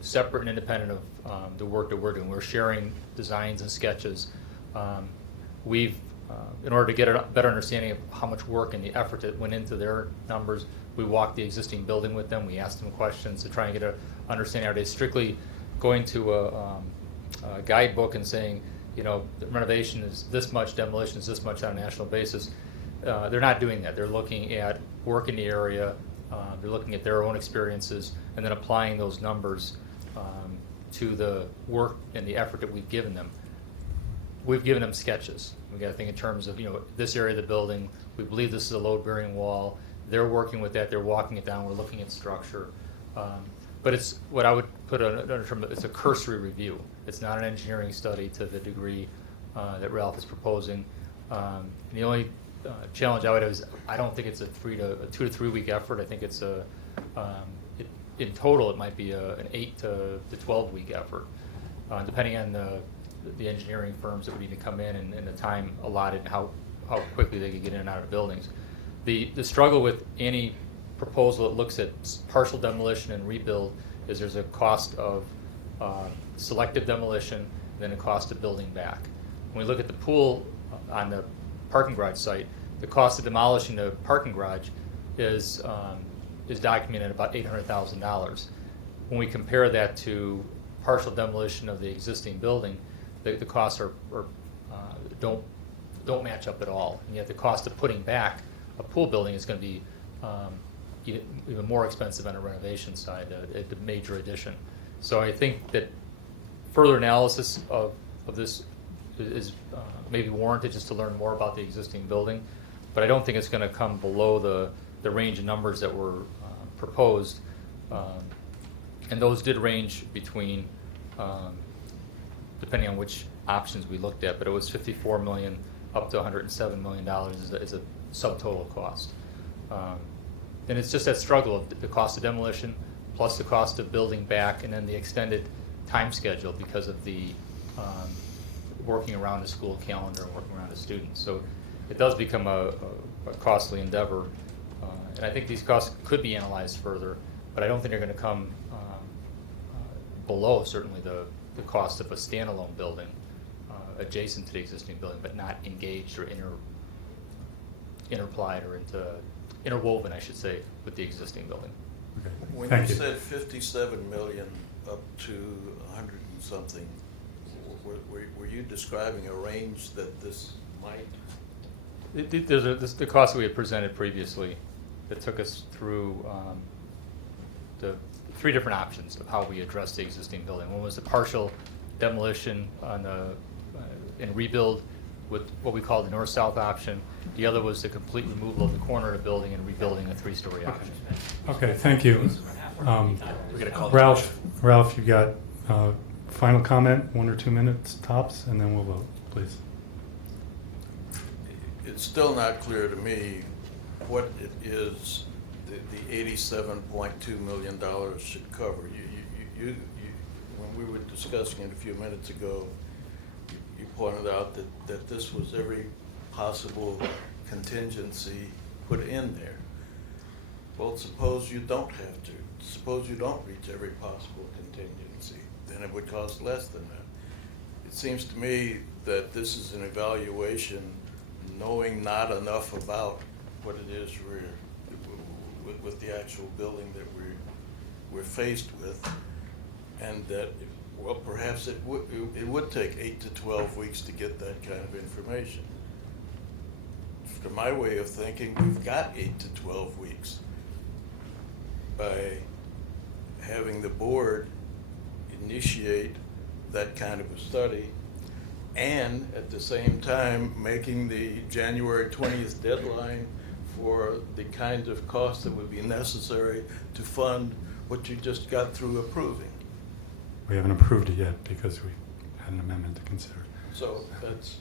separate and independent of the work that we're doing. We're sharing designs and sketches. We've in order to get a better understanding of how much work and the effort that went into their numbers, we walked the existing building with them. We asked them questions to try and get an understanding. Are they strictly going to a guidebook and saying, you know, the renovation is this much, demolition is this much on a national basis? They're not doing that. They're looking at work in the area. They're looking at their own experiences and then applying those numbers to the work and the effort that we've given them. We've given them sketches. We got to think in terms of, you know, this area of the building. We believe this is a load-bearing wall. They're working with that. They're walking it down. We're looking at structure. But it's what I would put under term. It's a cursory review. It's not an engineering study to the degree that Ralph is proposing. And the only challenge I would have is I don't think it's a 2 to 3 week effort. I think it's in total it might be an 8 to 12 week effort, depending on the engineering firms that would need to come in and the time allotted and how quickly they could get in and out of buildings. The struggle with any proposal that looks at partial demolition and rebuild is there's a cost of selective demolition and then a cost of building back. When we look at the pool on the parking garage site, the cost of demolishing the parking garage is documented at about $800,000. When we compare that to partial demolition of the existing building, the costs don't match up at all, and yet the cost of putting back a pool building is going to be even more expensive on a renovation side, a major addition. So I think that further analysis of this is maybe warranted just to learn more about the existing building, but I don't think it's going to come below the range of numbers that were proposed, and those did range between, depending on which options we looked at, but it was $54 million up to $107 million is a subtotal cost. And it's just that struggle of the cost of demolition plus the cost of building back and then the extended time schedule because of the working around the school calendar and working around the students. So it does become a costly endeavor. And I think these costs could be analyzed further, but I don't think they're going to come below certainly the cost of a standalone building adjacent to the existing building, but not engaged or interplied or interwoven, I should say, with the existing building. Okay. When Thank you you. said 57 million up to 100 and something, were you describing a range that this might? There's the cost that we had presented previously that took us through the three different options of how we address the existing building. One was the partial demolition on and rebuild with what we call the north-south option. The other was the complete removal of the corner of the building and rebuilding a three-story option. Okay, thank you. We're gonna call the Ralph, you got final comment, 1 or 2 minutes tops, and then we'll vote, please. It's still not clear to me what it is the $87.2 million should cover. When we were discussing it a few minutes ago, you pointed out that this was every possible contingency put in there. Well, suppose you don't have to. Suppose you don't reach every possible contingency. Then it would cost less than that. It seems to me that this is an evaluation knowing not enough about what it is with the actual building that we're faced with, and that, well, perhaps it would take 8 to 12 weeks to get that kind of information. From my way of thinking, we've got 8 to 12 weeks by having the board initiate that kind of a study, and at the same time making the January 20th deadline for the kinds of costs that would be necessary to fund what you just got through approving. We haven't approved it yet because we had an amendment to consider. So that's...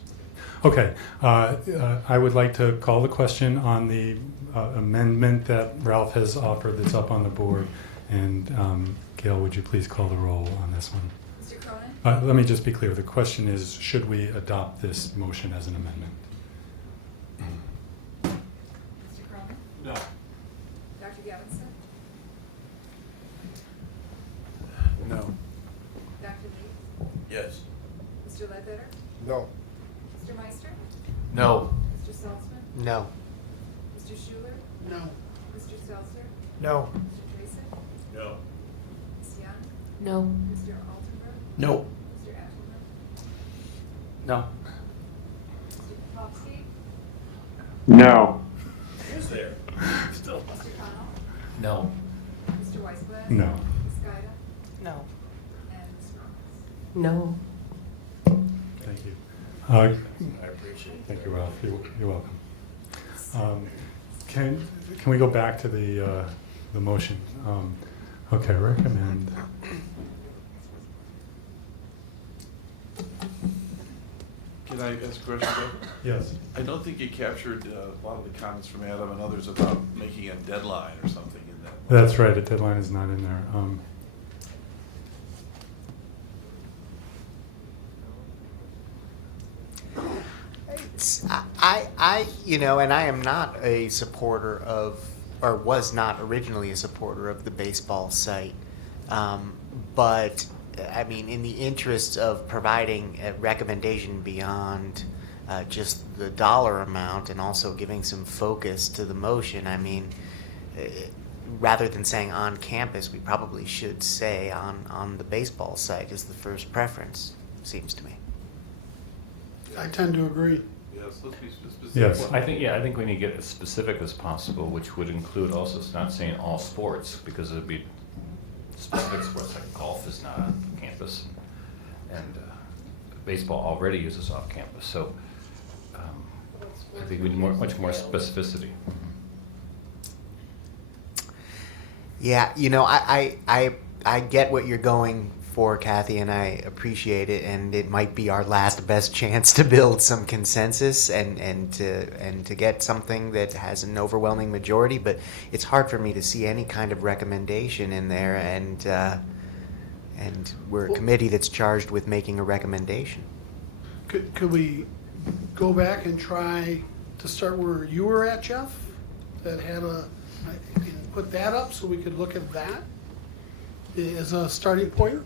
Okay, I would like to call the question on the amendment that Ralph has offered that's up on the board. And Gail, would you please call the roll on this one? Mr. Cronin? Let me just be clear. The question is, should we adopt this motion as an amendment? Mr. Cronin? No. Dr. Gavinson? No. Dr. Lee? Yes. Mr. Ledbetter? No. Mr. Meister? No. Mr. Saltzman? No. Mr. Schuler? No. Mr. Stelzer? No. Mr. Tracy? No. Ms. Young? No. Mr. Altenberg? No. Mr. Achelman? No. Mr. Popsky? No. Who's there? Still. Mr. Connell? No. Mr. Weisblatt? No. Ms. Gaida? No. And Ms. Roberts? No. Thank you. I appreciate it. Thank you, Ralph. You're welcome. Can we go back to the motion? Okay, recommend. Can I ask a question, Bill? Yes. I don't think you captured a lot of the comments from Adam and others about making a deadline or something in that. That's right. A deadline is not in there. And I am not a supporter of, or was not originally a supporter of the baseball site. But, I mean, in the interest of providing a recommendation beyond just the dollar amount and also giving some focus to the motion, I mean, rather than saying on campus, we probably should say on the baseball site is the first preference, seems to me. I tend to agree. Yes, let's be specific. Yes. Well, I think we need to get as specific as possible, which would include also, it's not saying all sports, because it would be specific sports, like golf is not on campus, and baseball already uses off campus, so I think we need much more specificity. Yeah, I get what you're going for, Kathy, and I appreciate it. And it might be our last best chance to build some consensus and to get something that has an overwhelming majority. But it's hard for me to see any kind of recommendation in there, and we're a committee that's charged with making a recommendation. Could we go back and try to start where you were at, Jeff, that had I can put that up so we could look at that as a starting point?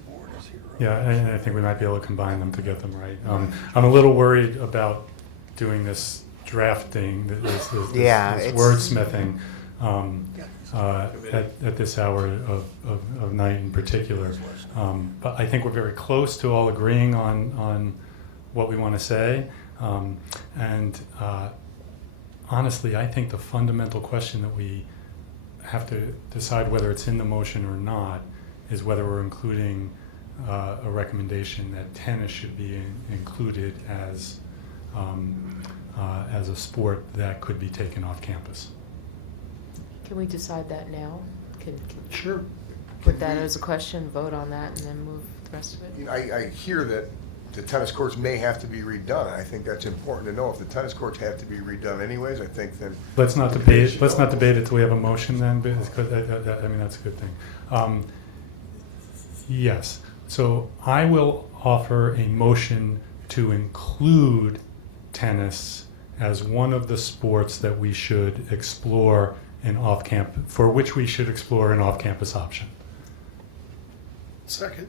Yeah, and I think we might be able to combine them to get them right. I'm a little worried about doing this drafting, this Yeah, this it's- wordsmithing at this hour of night in particular. But I think we're very close to all agreeing on what we want to say. And honestly, I think the fundamental question that we have to decide whether it's in the motion or not is whether we're including a recommendation that tennis should be included as a sport that could be taken off campus. Can we decide that now? Can Sure. put that as a question, vote on that, and then move the rest of it? You know, I hear that the tennis courts may have to be redone. I think that's important to know. If the tennis courts have to be redone anyways, I think then. Let's not debate it till we have a motion then, because I mean, that's a good thing. Yes, so I will offer a motion to include tennis as one of the sports that we should explore for which we should explore an off-campus option. Second.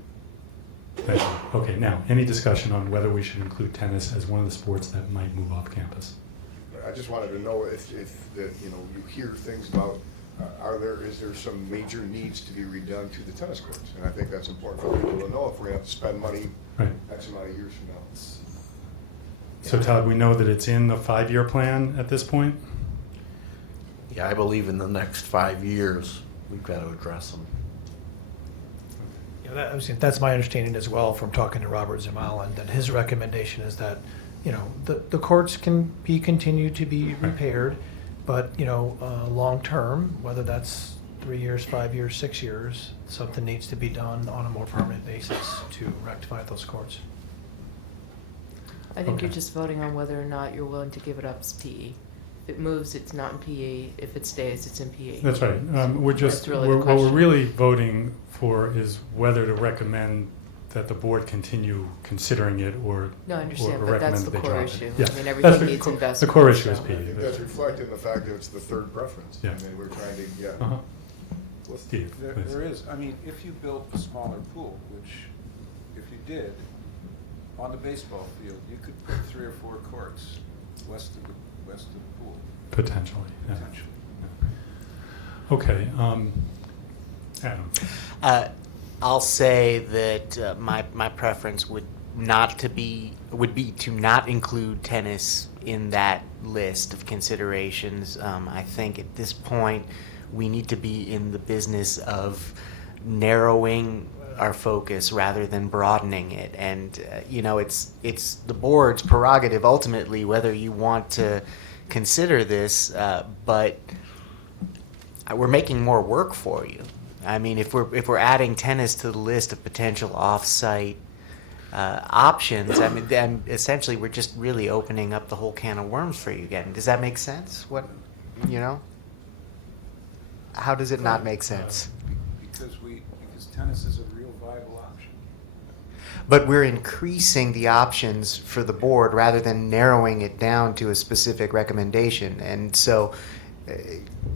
Thank you. Okay, now, any discussion on whether we should include tennis as one of the sports that might move off campus? I just wanted to know if you hear things about, is there some major needs to be redone to the tennis courts? And I think that's important for people to know if we're gonna have to spend money Right. X amount of years from now. So Todd, we know that it's in the 5-year plan at this point? Yeah, I believe in the next 5 years, we've got to address them. Yeah, that's my understanding as well from talking to Robert Zimmerman, that his recommendation is that, the courts can be continued to be repaired, but, long-term, whether that's 3 years, 5 years, 6 years, something needs to be done on a more permanent basis to rectify those courts. I think Okay. you're just voting on whether or not you're willing to give it up as PE. If it moves, it's not in PE. If it stays, it's in PE. That's right. That's really the What we're question. really voting for is whether to recommend that the board continue considering it or No, I understand, or but recommend that's that the they core drop issue. it. I Yeah. mean, That's everything the needs co- investment, The core issue is so- I think PE. that's reflected in the fact that it's the third preference. Yeah. I mean, we're trying to, yeah. Uh-huh. Steve, There please. is, I mean, if you built a smaller pool, which if you did, on the baseball field, you could put 3 or 4 courts west of the pool, Potentially, yeah. potentially. Okay, Adam. I'll say that my preference would be to not include tennis in that list of considerations. I think at this point we need to be in the business of narrowing our focus rather than broadening it, and it's the board's prerogative ultimately whether you want to consider this, but we're making more work for you. I mean, if we're adding tennis to the list of potential off-site options, I mean, then essentially we're just really opening up the whole can of worms for you again. Does that make sense? How does it not make sense? Because tennis is a real viable option. But we're increasing the options for the board rather than narrowing it down to a specific recommendation. And so,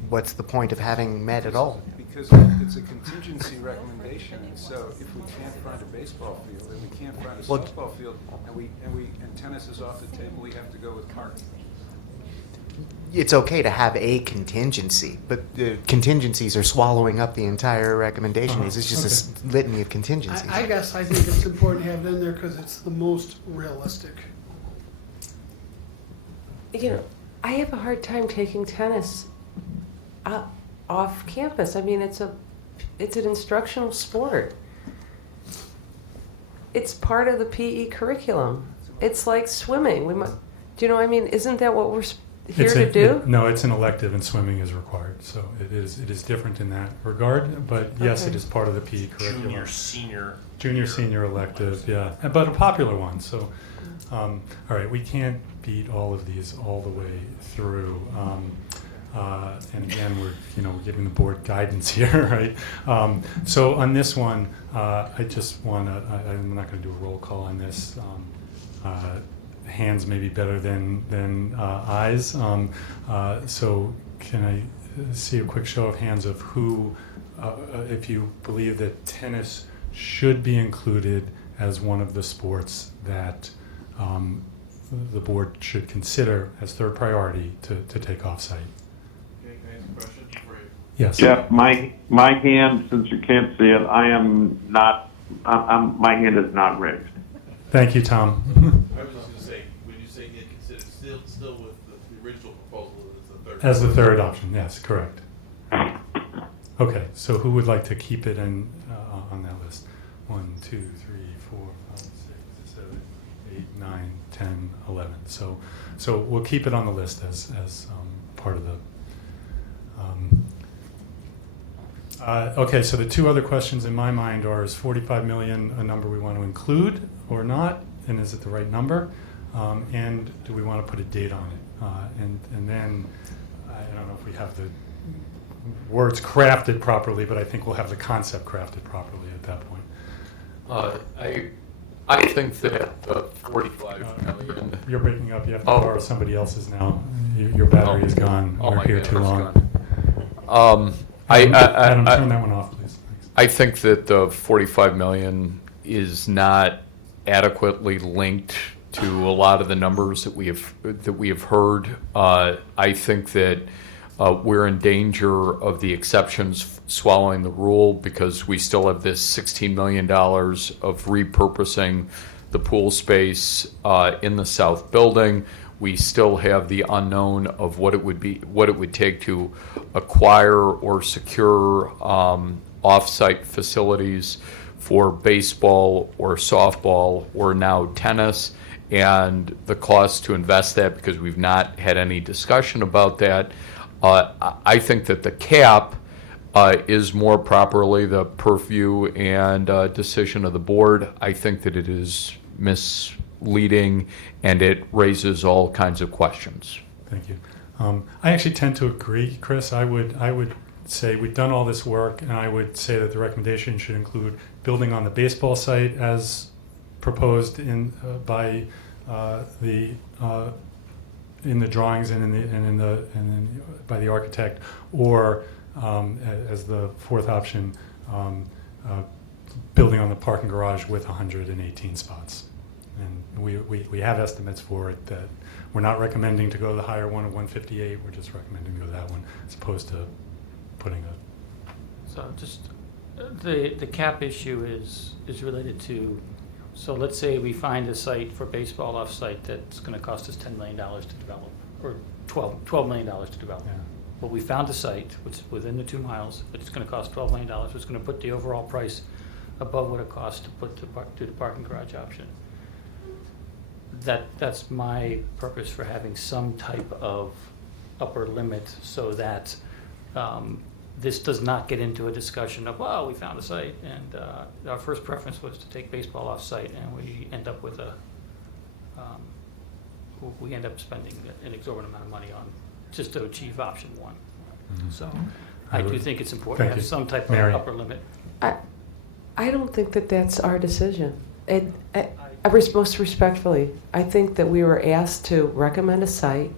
what's the point of having met at all? Because it's a contingency recommendation, and so if we can't find a baseball field, and we can't find a Well, softball field, and tennis is off the table, we have to go with park. It's okay to have a contingency, but the contingencies are swallowing up the entire recommendation. It's just a litany of contingencies. I guess I think it's important to have it in there because it's the most realistic. I have a hard time taking tennis off campus. I mean, it's an instructional sport. It's part of the PE curriculum. It's like swimming. Do you know what I mean? Isn't that what we're here to do? No, it's an elective and swimming is required, so it is different in that regard, but yes, Okay. it is part of the PE curriculum. Junior, senior elective, yeah, but a popular one, so, all right, we can't beat all of these all the way through. And again, we're giving the board guidance here, right? So on this one, I just want to, I'm not going to do a roll call on this. hands may be better than eyes. So can I see a quick show of hands of who, if you believe that tennis should be included as one of the sports that the board should consider as third priority to take off-site? Okay, can I ask a question? Yes. Jeff, my hand, since you can't see it, I am not, my hand is not raised. Thank you, Tom. I was just going to say, when you say get considered, still with the original proposal as the third. As the third option, yes, correct. Okay, so who would like to keep it in on that list? 1, 2, 3, 4, 5, 6, 7, 8, 9, 10, 11. So we'll keep it on the list as part of the. Okay, so the two other questions in my mind are: is 45 million a number we want to include or not, and is it the right number? And do we want to put a date on it? And then I don't know if we have the words crafted properly, but I think we'll have the concept crafted properly at that point. I think that the 45 million. You're breaking up. You have to borrow somebody else's now. Your battery is gone. We're here too long. Adam, turn that one off, please. Thanks. I think that the 45 million is not adequately linked to a lot of the numbers that we have heard. I think that we're in danger of the exceptions swallowing the rule, because we still have this $16 million of repurposing the pool space in the south building. We still have the unknown of what it would take to acquire or secure off-site facilities for baseball or softball or now tennis, and the cost to invest that, because we've not had any discussion about that. I think that the cap is more properly the purview and decision of the board. I think that it is misleading and it raises all kinds of questions. Thank you. I actually tend to agree, Chris. I would say we've done all this work, and I would say that the recommendation should include building on the baseball site as proposed in in the drawings and by the architect, or as the fourth option, building on the parking garage with 118 spots. And we have estimates for it that we're not recommending to go the higher one of 158. We're just recommending to go that one, as opposed to putting a. So just the cap issue is related to. So let's say we find a site for baseball off-site that's going to cost us $10 million to develop, or $12 million to develop. Yeah. But we found a site which is within the 2 miles, but it's going to cost $12 million. It's going to put the overall price above what it costs to do the parking garage option. That's my purpose for having some type of upper limit, so that this does not get into a discussion of, well, we found a site, and our first preference was to take baseball off site, and we end up with we end up spending an exorbitant amount of money on just to achieve option 1. Mm-hmm. So I do think it's important to have some type of Mary. upper limit. I don't think that that's our decision. Most respectfully, I think that we were asked to recommend a site,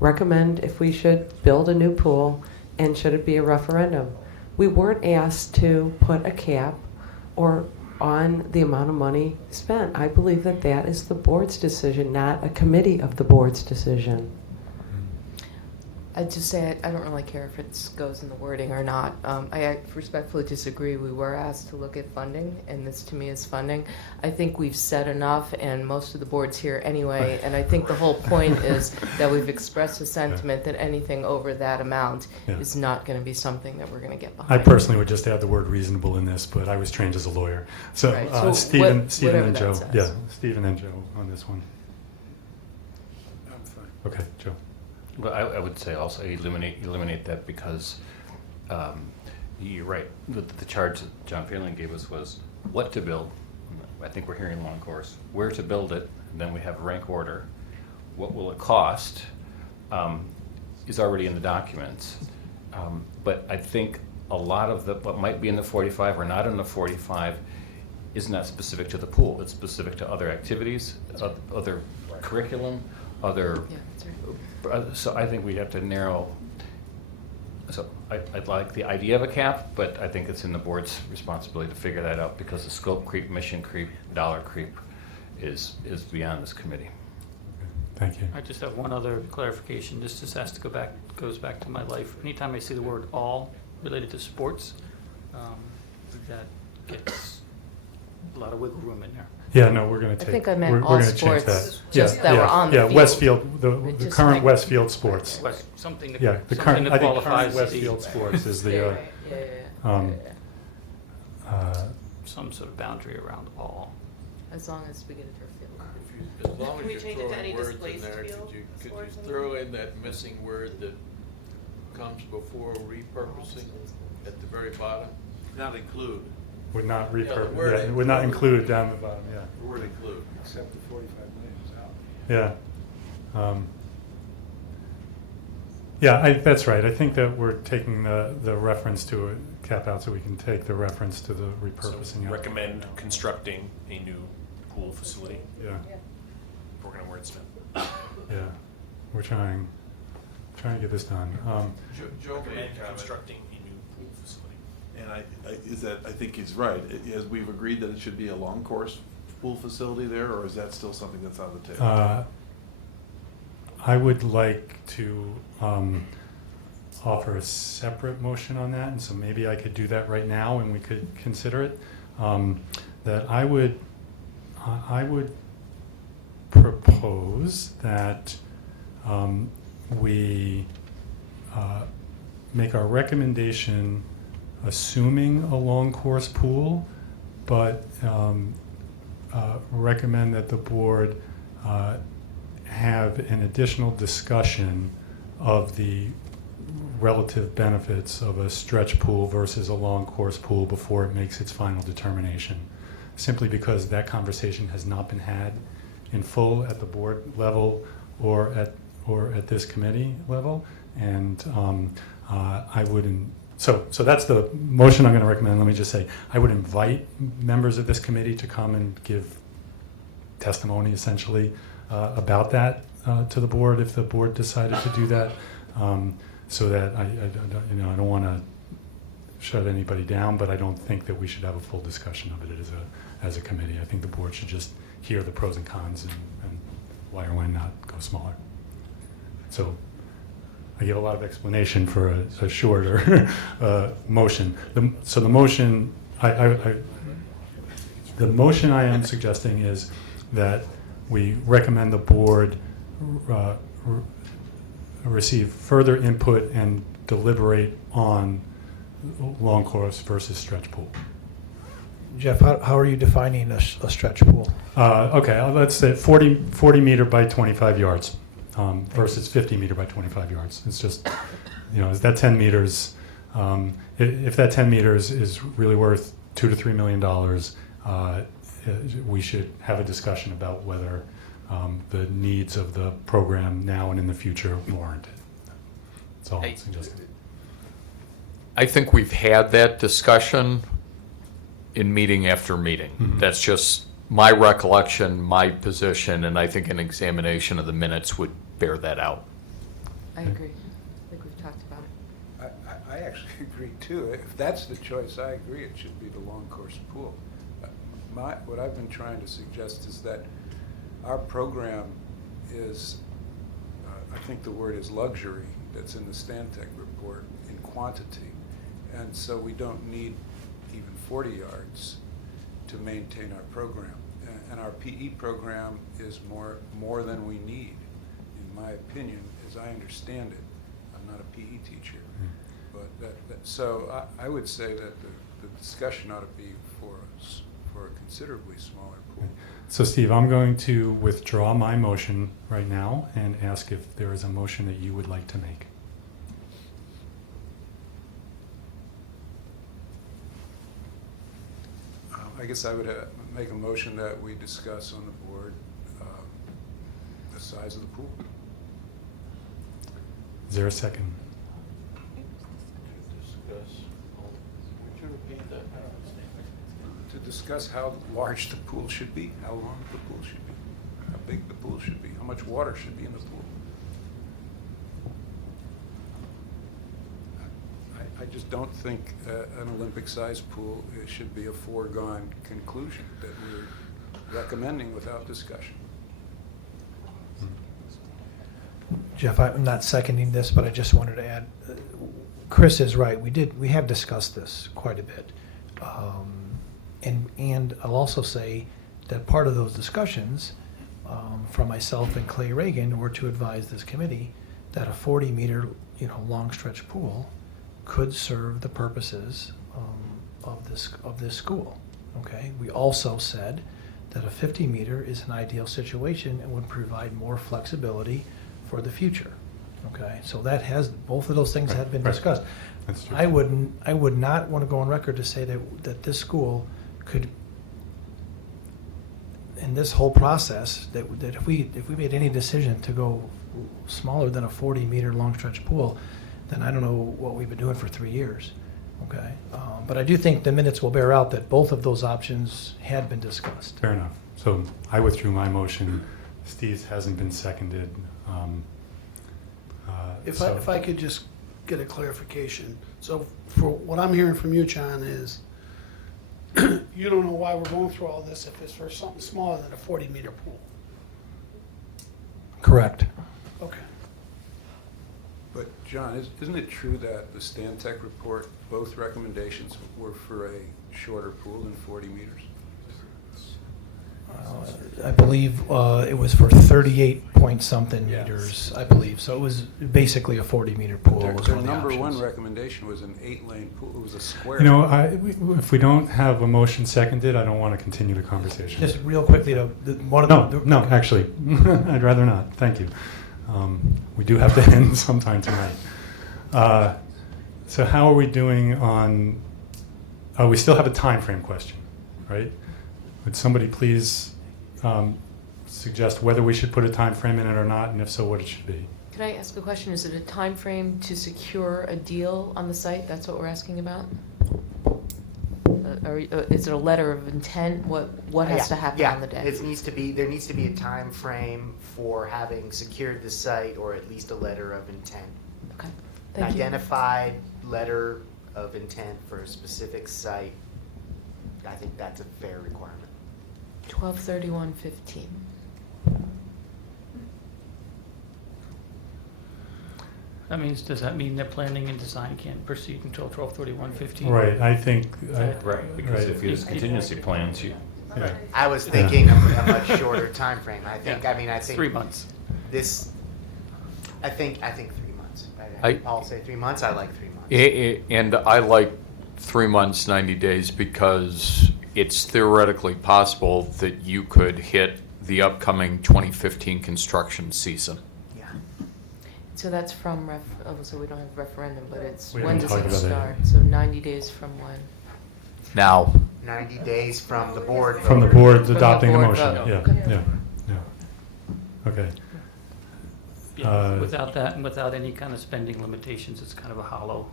recommend if we should build a new pool, and should it be a referendum. We weren't asked to put a cap or on the amount of money spent. I believe that that is the board's decision, not a committee of the board's decision. I'd just say I don't really care if it goes in the wording or not. I respectfully disagree. We were asked to look at funding, and this to me is funding. I think we've said enough, and most of the board's here anyway, and I think the whole point is that we've expressed a sentiment that anything over that amount is not going to be something that we're going to get behind. I personally would just add the word reasonable in this, but I was trained as a lawyer. So, Right. So Stephen and that Joe. says. Yeah, Stephen and Joe on this one. I'm fine. Okay, Joe. Well, I would say also eliminate that, because you're right. The charge that John Phelan gave us was what to build. I think we're hearing long course. Where to build it, and then we have rank order. What will it cost is already in the documents. But I think a lot of what might be in the 45 or not in the 45 is not specific to the pool. It's specific to other activities, other curriculum, other. Yeah, that's right. So I think we have to narrow. So I'd like the idea of a cap, but I think it's in the board's responsibility to figure that out because the scope creep, mission creep, dollar creep is beyond this committee. Thank you. I just have one other clarification. This just has to goes back to my life. Anytime I see the word "all" related to sports, that gets a lot of wiggle room in there. Yeah, no, we're going I to think take. I meant we're all gonna change sports, that. just Yeah, that were yeah, on the yeah, field. Westfield, the Just current like- Westfield sports. Something that, Yeah, the something current, that I think current qualifies Westfield the, sports is the, Yeah, yeah. some sort of boundary around all. As long as we get it for field. As long Can we as you're change it to throwing any words in displaced there, field could you sports in throw in that missing word that comes before repurposing at the very bottom? Not include. Would not Yeah, the repurpose, word yeah, would not include down the bottom, yeah. The word include. Except the 45 million is out. Yeah. Yeah, that's right. I think that we're taking the reference to a cap out so we can take the reference to the repurposing. So out. recommend constructing a new pool facility. Yeah, We're going to wordsmith. yeah. We're trying to get this done. Joe made Recommend a comment. constructing a new pool facility. And I think he's right. As we've agreed that it should be a long course pool facility there, or is that still something that's on the table? I would like to offer a separate motion on that, and so maybe I could do that right now and we could consider it. That I would propose that we make our recommendation assuming a long course pool, but recommend that the board have an additional discussion of the relative benefits of a stretch pool versus a long course pool before it makes its final determination. Simply because that conversation has not been had in full at the board level or at this committee level, and I wouldn't. So that's the motion I'm going to recommend. Let me just say, I would invite members of this committee to come and give testimony, essentially, about that to the board if the board decided to do that, so that I don't want to shut anybody down, but I don't think that we should have a full discussion of it as a committee. I think the board should just hear the pros and cons and why or why not go smaller. So I give a lot of explanation for a shorter motion. So the motion the motion I am suggesting is that we recommend the board receive further input and deliberate on long course versus stretch pool. Jeff, how are you defining a stretch pool? Okay, let's say 40 meter by 25 yards versus 50 meter by 25 yards. It's just, is that 10 meters? If that 10 meters is really worth $2 to $3 million, we should have a discussion about whether the needs of the program now and in the future warrant it. That's all I'm suggesting. I think we've had that discussion in meeting after meeting. Mhm. That's just my recollection, my position, and I think an examination of the minutes would bear that out. I agree. I think we've talked about it. I actually agree too. If that's the choice, I agree it should be the long course pool. What I've been trying to suggest is that our program is, I think the word is luxury, that's in the Stantec report, in quantity. And so we don't need even 40 yards to maintain our program. And our PE program is more than we need, in my opinion, as I understand it. I'm not a PE teacher. But so I would say that the discussion ought to be for a considerably smaller pool. So Steve, I'm going to withdraw my motion right now and ask if there is a motion that you would like to make. I guess I would make a motion that we discuss on the board the size of the pool. Is there a second? To discuss how large the pool should be, how long the pool should be, how big the pool should be, how much water should be in the pool. I just don't think an Olympic-sized pool should be a foregone conclusion that we're recommending without discussion. Jeff, I'm not seconding this, but I just wanted to add, Chris is right. We have discussed this quite a bit. And I'll also say that part of those discussions from myself and Clay Reagan were to advise this committee that a 40-meter, long stretch pool could serve the purposes of this school. Okay. We also said that a 50-meter is an ideal situation and would provide more flexibility for the future. Okay. So both of those things have been discussed. That's true. I would not want to go on record to say that this school could, in this whole process, that if we made any decision to go smaller than a 40-meter long stretch pool, then I don't know what we've been doing for 3 years. Okay, but I do think the minutes will bear out that both of those options had been discussed. Fair enough. So I withdrew my motion. Steve's hasn't been seconded. If I could just get a clarification. So for what I'm hearing from you, John, is you don't know why we're going through all this if it's for something smaller than a 40-meter pool. Correct. Okay. But John, isn't it true that the Stantec report, both recommendations were for a shorter pool than 40 meters? I believe it was for 38 point something meters, I believe. So it was basically a 40-meter pool. Their Was one of the number one options. recommendation was an 8-lane pool. It was a square. If we don't have a motion seconded, I don't want to continue the conversation. Just real quickly, No, actually, I'd rather not. Thank you. We do have to end sometime tonight. So how are we doing on? We still have a time frame question, right? Would somebody please suggest whether we should put a time frame in it or not, and if so, what it should be? Can I ask a question? Is it a time frame to secure a deal on the site? That's what we're asking about? Or is it a letter of intent? What has to happen on the day? There needs to be a time frame for having secured the site, or at least a letter of intent. Okay. An Thank you. identified letter of intent for a specific site. I think that's a fair requirement. 12/31/15. Does that mean that planning and design can't proceed until 12/31/15? Right. I think. Right, because if you use contingency plans, you. Yeah. I was thinking of a much shorter time frame. I think. I think 3 months. I think 3 months. I'll say 3 months. I like 3 months. And I like 3 months, 90 days, because it's theoretically possible that you could hit the upcoming 2015 construction season. Yeah. So that's from so we don't have referendum, but it's We when haven't does it talked about start? So 90 days from when? Now, 90 days from the board. From the vote. board From the adopting the board motion. vote. Yeah, Okay. yeah. Okay. Yeah, without that and without any kind of spending limitations, it's kind of a hollow.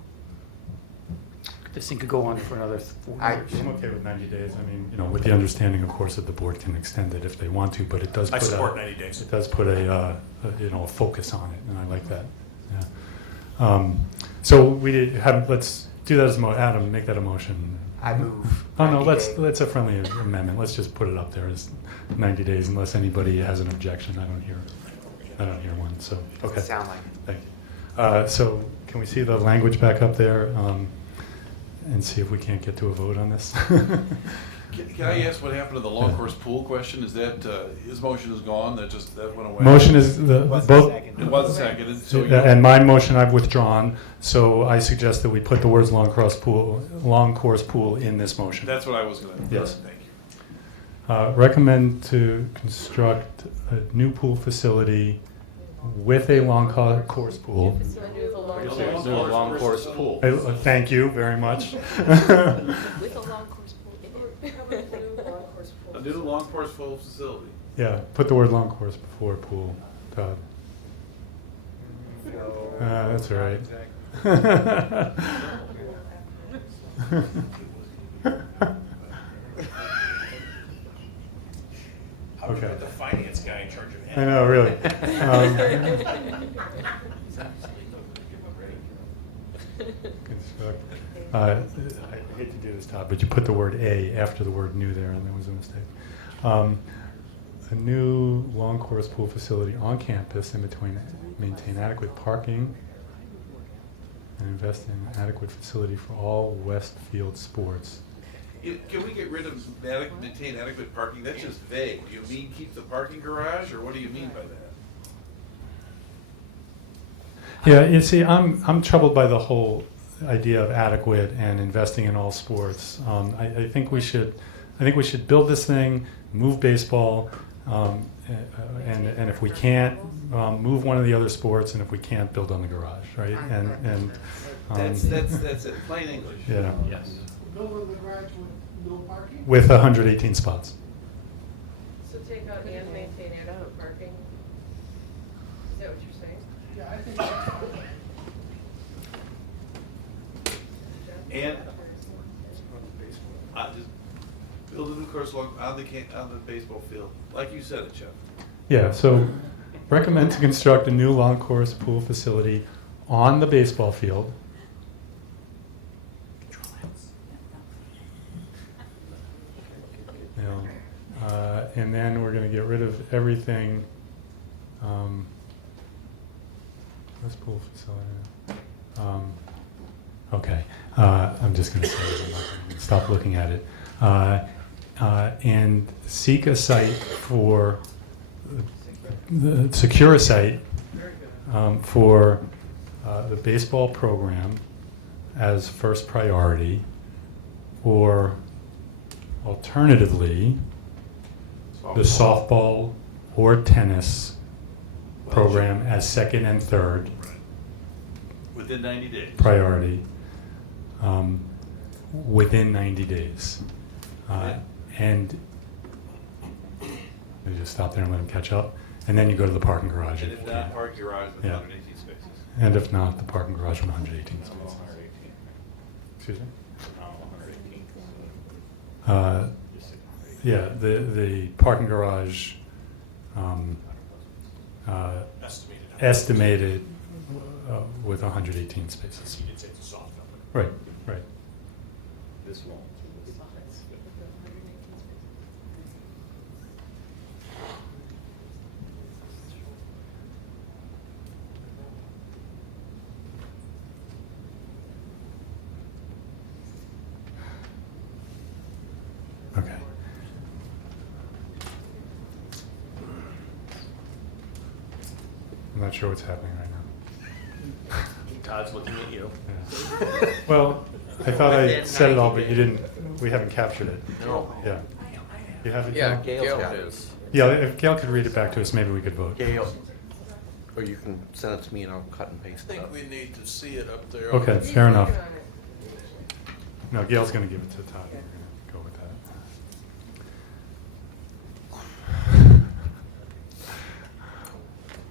This thing could go on for another 4 years. I'm okay with 90 days. I mean, with the understanding, of course, that the board can extend it if they want to, but it does. I Put support a, 90 days. It does put a focus on it, and I like that. Yeah. So we have. Let's do that as a motion. Adam, make that a motion. I move. Oh no, 90 days. let's a friendly amendment. Let's just put it up there as 90 days, unless anybody has an objection. I don't hear one. So okay. Sound like it. Thank you. So can we see the language back up there, and see if we can't get to a vote on this? Can I ask what happened to the long course pool question? Is that, his motion is gone, that went away? Motion is both. It was seconded, so you. And my motion I've withdrawn, so I suggest that we put the words long course pool in this motion. That's what I was gonna. Yes. Thank you. Recommend to construct a new pool facility with a long course pool. Do a long course pool. Thank you very much. With a long course pool in it. A new long course pool facility. Yeah, put the word long course before pool, Todd. That's all right. How Okay. about the finance guy in charge of I know, really. Construct. I hate to do this, Todd, but you put the word "a" after the word "new" there, and that was a mistake. A new long course pool facility on campus in between, maintain adequate parking, and invest in adequate facility for all Westfield sports. Can we get rid of maintain adequate parking? That's just vague. Do you mean keep the parking garage, or what do you mean by that? Yeah, you see, I'm troubled by the whole idea of adequate and investing in all sports. I think we should build this thing, move baseball, and if we can't, move one of the other sports, and if we can't, build on the garage, right? And That's it, plain English. yeah, Yes. Build on the garage with no parking? with 118 spots. So take out and maintain adequate parking? Is that what you're saying? Yeah, I think that's And just build a new course on the baseball field, like you said it, Jeff. Yeah, so recommend to construct a new long course pool facility on the baseball field. You know, and then we're going to get rid of everything. What's pool facility? Okay, I'm just going to say it. I'm not gonna stop looking at it. And seek a site for, secure a site for the baseball program as first priority, or alternatively, the softball or tennis program as second and third Within 90 days. priority within 90 days. And you just stop there and let them catch up, and then you go to the parking garage. And if not, park garage with Yeah. 118 spaces. And if not, the parking garage with 118 spaces. 118. Excuse me? 118. Yeah, the parking garage estimated with 118 spaces. You did say it's a soft number. Right, right. This won't. Okay. I'm not sure what's happening right now. Todd's looking at you. Yeah. Well, I thought I said it all, but you didn't. We haven't captured it. No. Yeah. You have it? Yeah, Gail? Gail has. Yeah, if Gail could read it back to us, maybe we could vote. Gail, or you can send it to me and I'll cut and I paste it think up. we need to see it up there. Okay, fair enough. No, Gail's going to give it to Todd. We're going to go with that.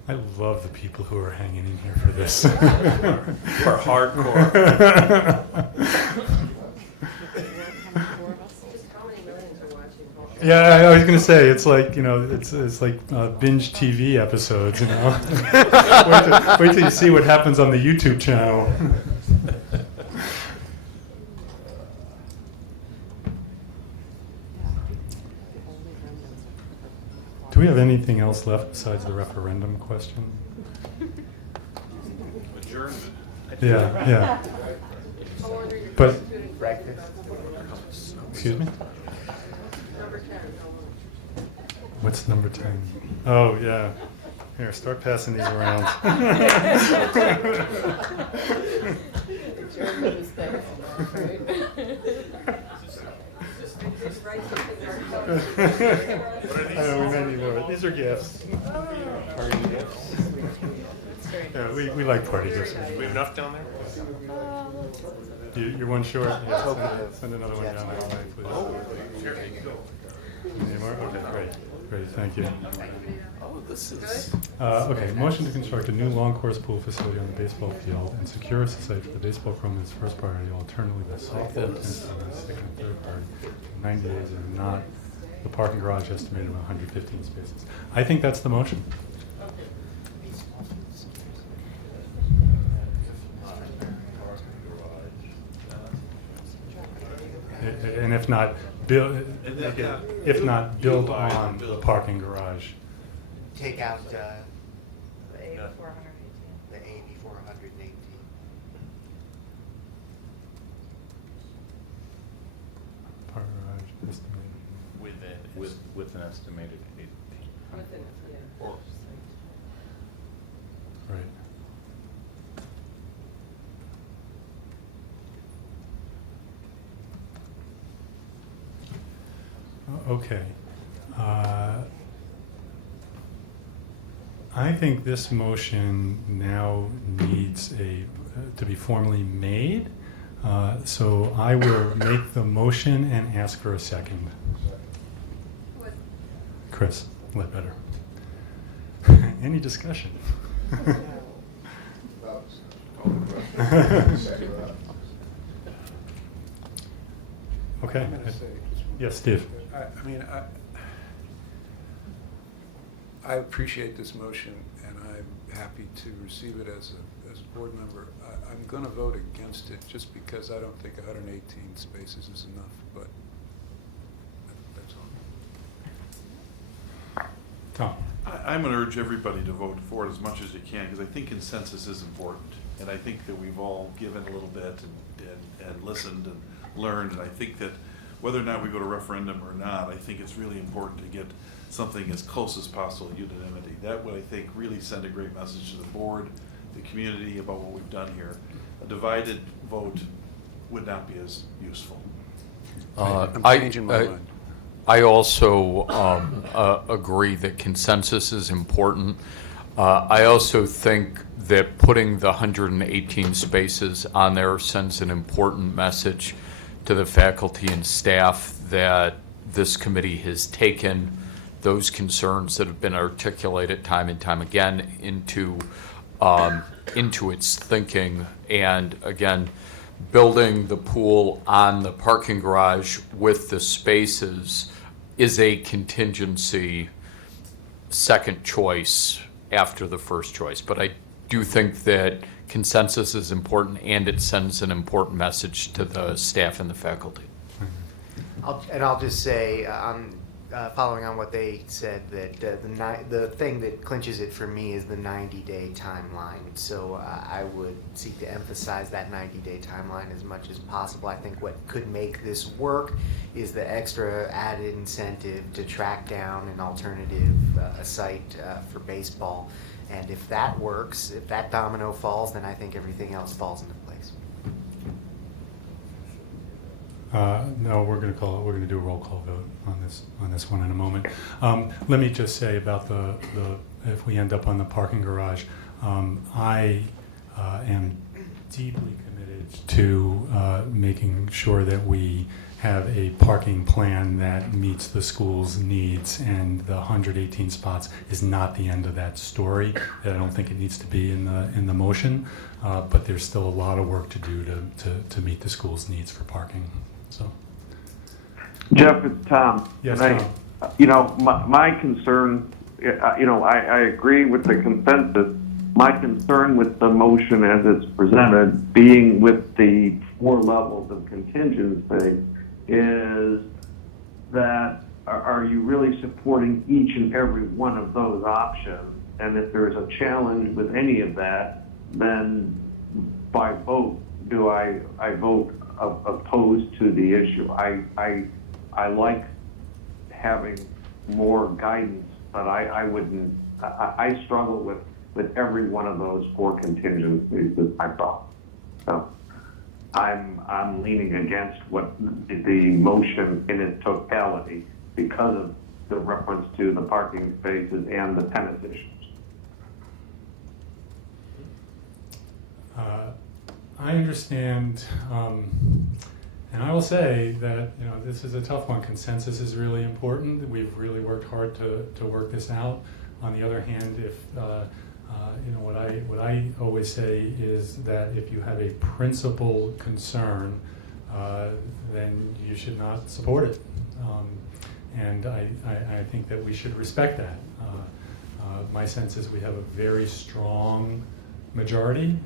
I love the people who are hanging in here for this. We're hardcore. Yeah, I was gonna say it's like, you know, it's like binge TV episodes, you know. wait till you see what happens on the YouTube channel. Do we have anything else left besides the referendum question? Adjournment. Yeah, yeah. But, excuse me? What's number 10? Oh, yeah. Here, start passing these around. I know, we may need more. These are gifts. Party gifts. Yeah, we like party gifts. Do we have enough down there? You're one short? Yeah, send another one down there, please. Sure, you can go. Any more? Okay, great. Great, thank you. Oh, this is. Okay, motion to construct a new long course pool facility on the baseball field and secure a site for the baseball program as first priority, alternatively the softball, tennis, and second and third priority. 90 days if not, the parking garage estimated at 115 spaces. I think that's the motion. And if not, build on the parking garage. Take out The A before 118. the A before 118. Parking garage estimated. With an estimated 18. Within, yeah. Or- Right. Okay. I think this motion now needs to be formally made. So I will make the motion and ask for a second. Chris, Ledbetter. Any discussion? Okay. I'm gonna say just one Yes, thing. Steve. I mean, I appreciate this motion, and I'm happy to receive it as a board member. I'm going to vote against it just because I don't think 118 spaces is enough, but that's all. Tom. I'm going to urge everybody to vote for it as much as you can, because I think consensus is important. And I think that we've all given a little bit and listened and learned. And I think that whether or not we go to referendum or not, I think it's really important to get something as close as possible to unanimity. That would, I think, really send a great message to the board, the community, about what we've done here. A divided vote would not be as useful. I'm changing my mind. I also agree that consensus is important. I also think that putting the 118 spaces on there sends an important message to the faculty and staff that this committee has taken those concerns that have been articulated time and time again into its thinking. And again, building the pool on the parking garage with the spaces is a contingency second choice after the first choice. But I do think that consensus is important, and it sends an important message to the staff and the faculty. I'll just say, following on what they said, that the thing that clinches it for me is the 90-day timeline. So I would seek to emphasize that 90-day timeline as much as possible. I think what could make this work is the extra added incentive to track down an alternative site for baseball. And if that works, if that domino falls, then I think everything else falls into place. No, we're going to do a roll call vote on this one in a moment. Let me just say about the if we end up on the parking garage, I am deeply committed to making sure that we have a parking plan that meets the school's needs, and the 118 spots is not the end of that story. I don't think it needs to be in the motion, but there's still a lot of work to do to meet the school's needs for parking. So, Jeff, it's Tom. Yes, And Tom. my concern, I agree with the consensus. My concern with the motion as it's presented, being with the 4 levels of contingency, is that are you really supporting each and every one of those options? And if there's a challenge with any of that, then by vote, do I vote opposed to the issue? I like having more guidance, but I wouldn't. I struggle with every one of those 4 contingencies is my problem. So I'm leaning against what the motion in its totality because of the reference to the parking spaces and the tennis issues. I understand, and I will say that this is a tough one. Consensus is really important. We've really worked hard to work this out. On the other hand, if what I always say is that if you have a principal concern, then you should not support it. And I think that we should respect that. My sense is we have a very strong majority.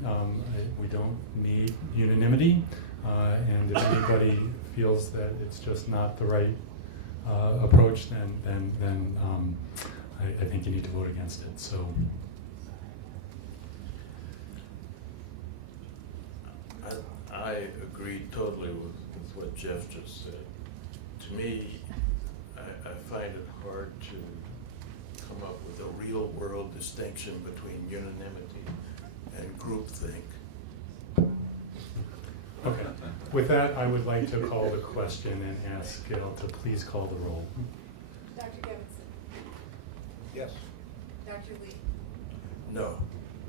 We don't need unanimity. And if anybody feels that it's just not the right approach, then I think you need to vote against it. So. I agree totally with what Jeff just said. To me, I find it hard to come up with a real world distinction between unanimity and groupthink. Okay. With that, I would like to call the question and ask Gail to please call the roll. Dr. Gevinson. Yes. Dr. Lee. No.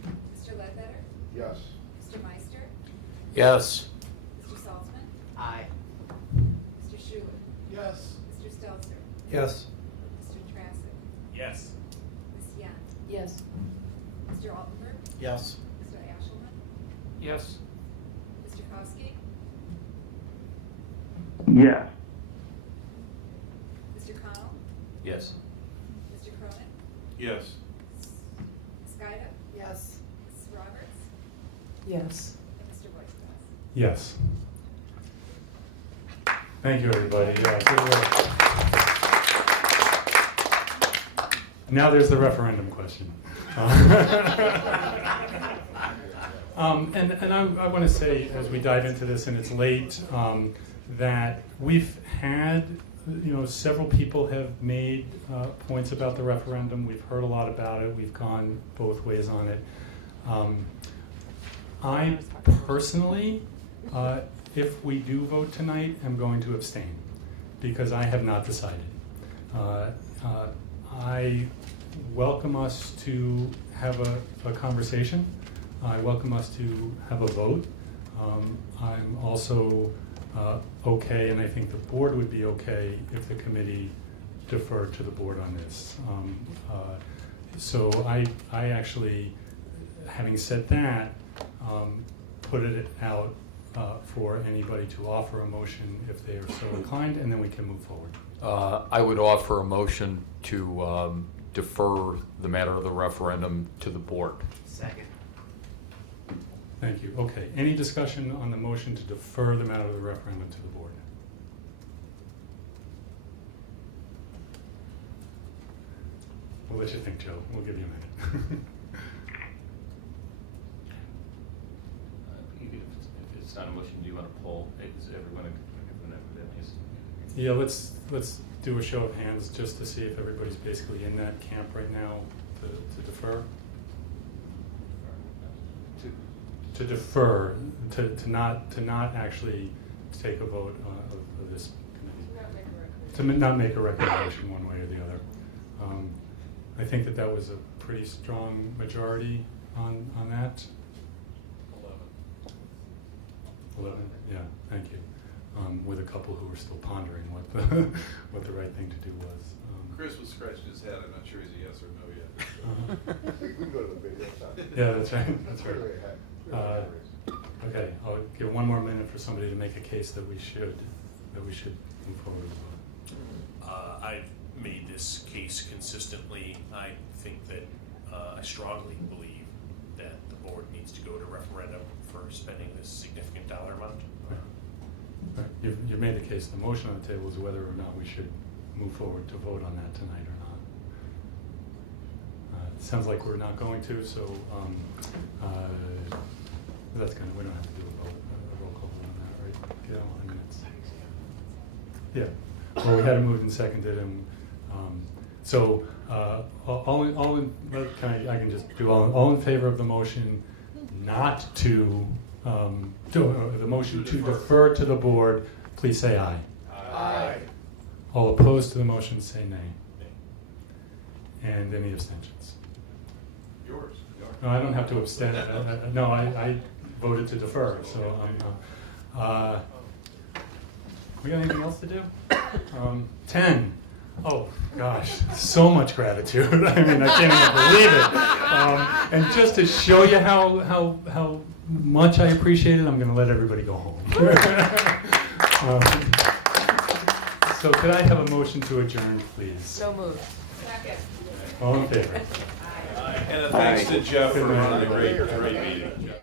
Mr. Ledbetter. Yes. Mr. Meister. Yes. Mr. Salzman. Aye. Mr. Schuler. Yes. Mr. Stelzer. Yes. Mr. Trassick. Yes. Ms. Young. Yes. Mr. Altenberg. Yes. Mr. Ashelman. Yes. Mr. Kowski. Yes. Mr. Connell. Yes. Mr. Cronin. Yes. Ms. Gaida. Yes. Mrs. Roberts. Yes. And Mr. Wojciechowski. Yes. Thank you, everybody. Good work. Now there's the referendum question. And I want to say, as we dive into this, and it's late, that we've had, several people have made points about the referendum. We've heard a lot about it. We've gone both ways on it. I personally, if we do vote tonight, am going to abstain because I have not decided. I welcome us to have a conversation. I welcome us to have a vote. I'm also okay, and I think the board would be okay if the committee deferred to the board on this. So I actually, having said that, put it out for anybody to offer a motion if they are so inclined, and then we can move forward. I would offer a motion to defer the matter of the referendum to the board. Second. Thank you. Okay. Any discussion on the motion to defer the matter of the referendum to the board? We'll let you think, Joe. We'll give you a minute. If it's not a motion, do you want to poll? Is everyone Yeah, let's do a show of hands just to see if everybody's basically in that camp right now to defer. To defer, to not actually take a vote of this committee. To not make a recommendation one way or the other. I think that was a pretty strong majority on that. 11, yeah, thank you. With a couple who were still pondering what the right thing to do was. Chris was scratching his head. I'm not sure he's a yes or no yet. We can go to the video. Yeah, that's right. That's right. Okay, I'll give one more minute for somebody to make a case that we should move forward with it. I've made this case consistently. I think that I strongly believe that the board needs to go to referendum for spending this significant dollar amount. Right. You've made the case. The motion on the table is whether or not we should move forward to vote on that tonight or not. It sounds like we're not going to, so that's kind of, we don't have to do a roll call on that, right? Get on minutes. Yeah. Well, we had it moved and seconded, and so all in, I can just do all in favor of the motion not to. The motion to defer to the board, please say aye. Aye. All opposed to the motion, say nay. And any abstentions? Yours. No, I don't have to abstain. No, I voted to defer, so we got anything else to do? 10. Oh gosh, so much gratitude. I mean, I can't even believe it. And just to show you how much I appreciate it, I'm going to let everybody go home. So could I have a motion to adjourn, please? So moved. Second. All in favor? And a thanks to Jeff for running a great meeting.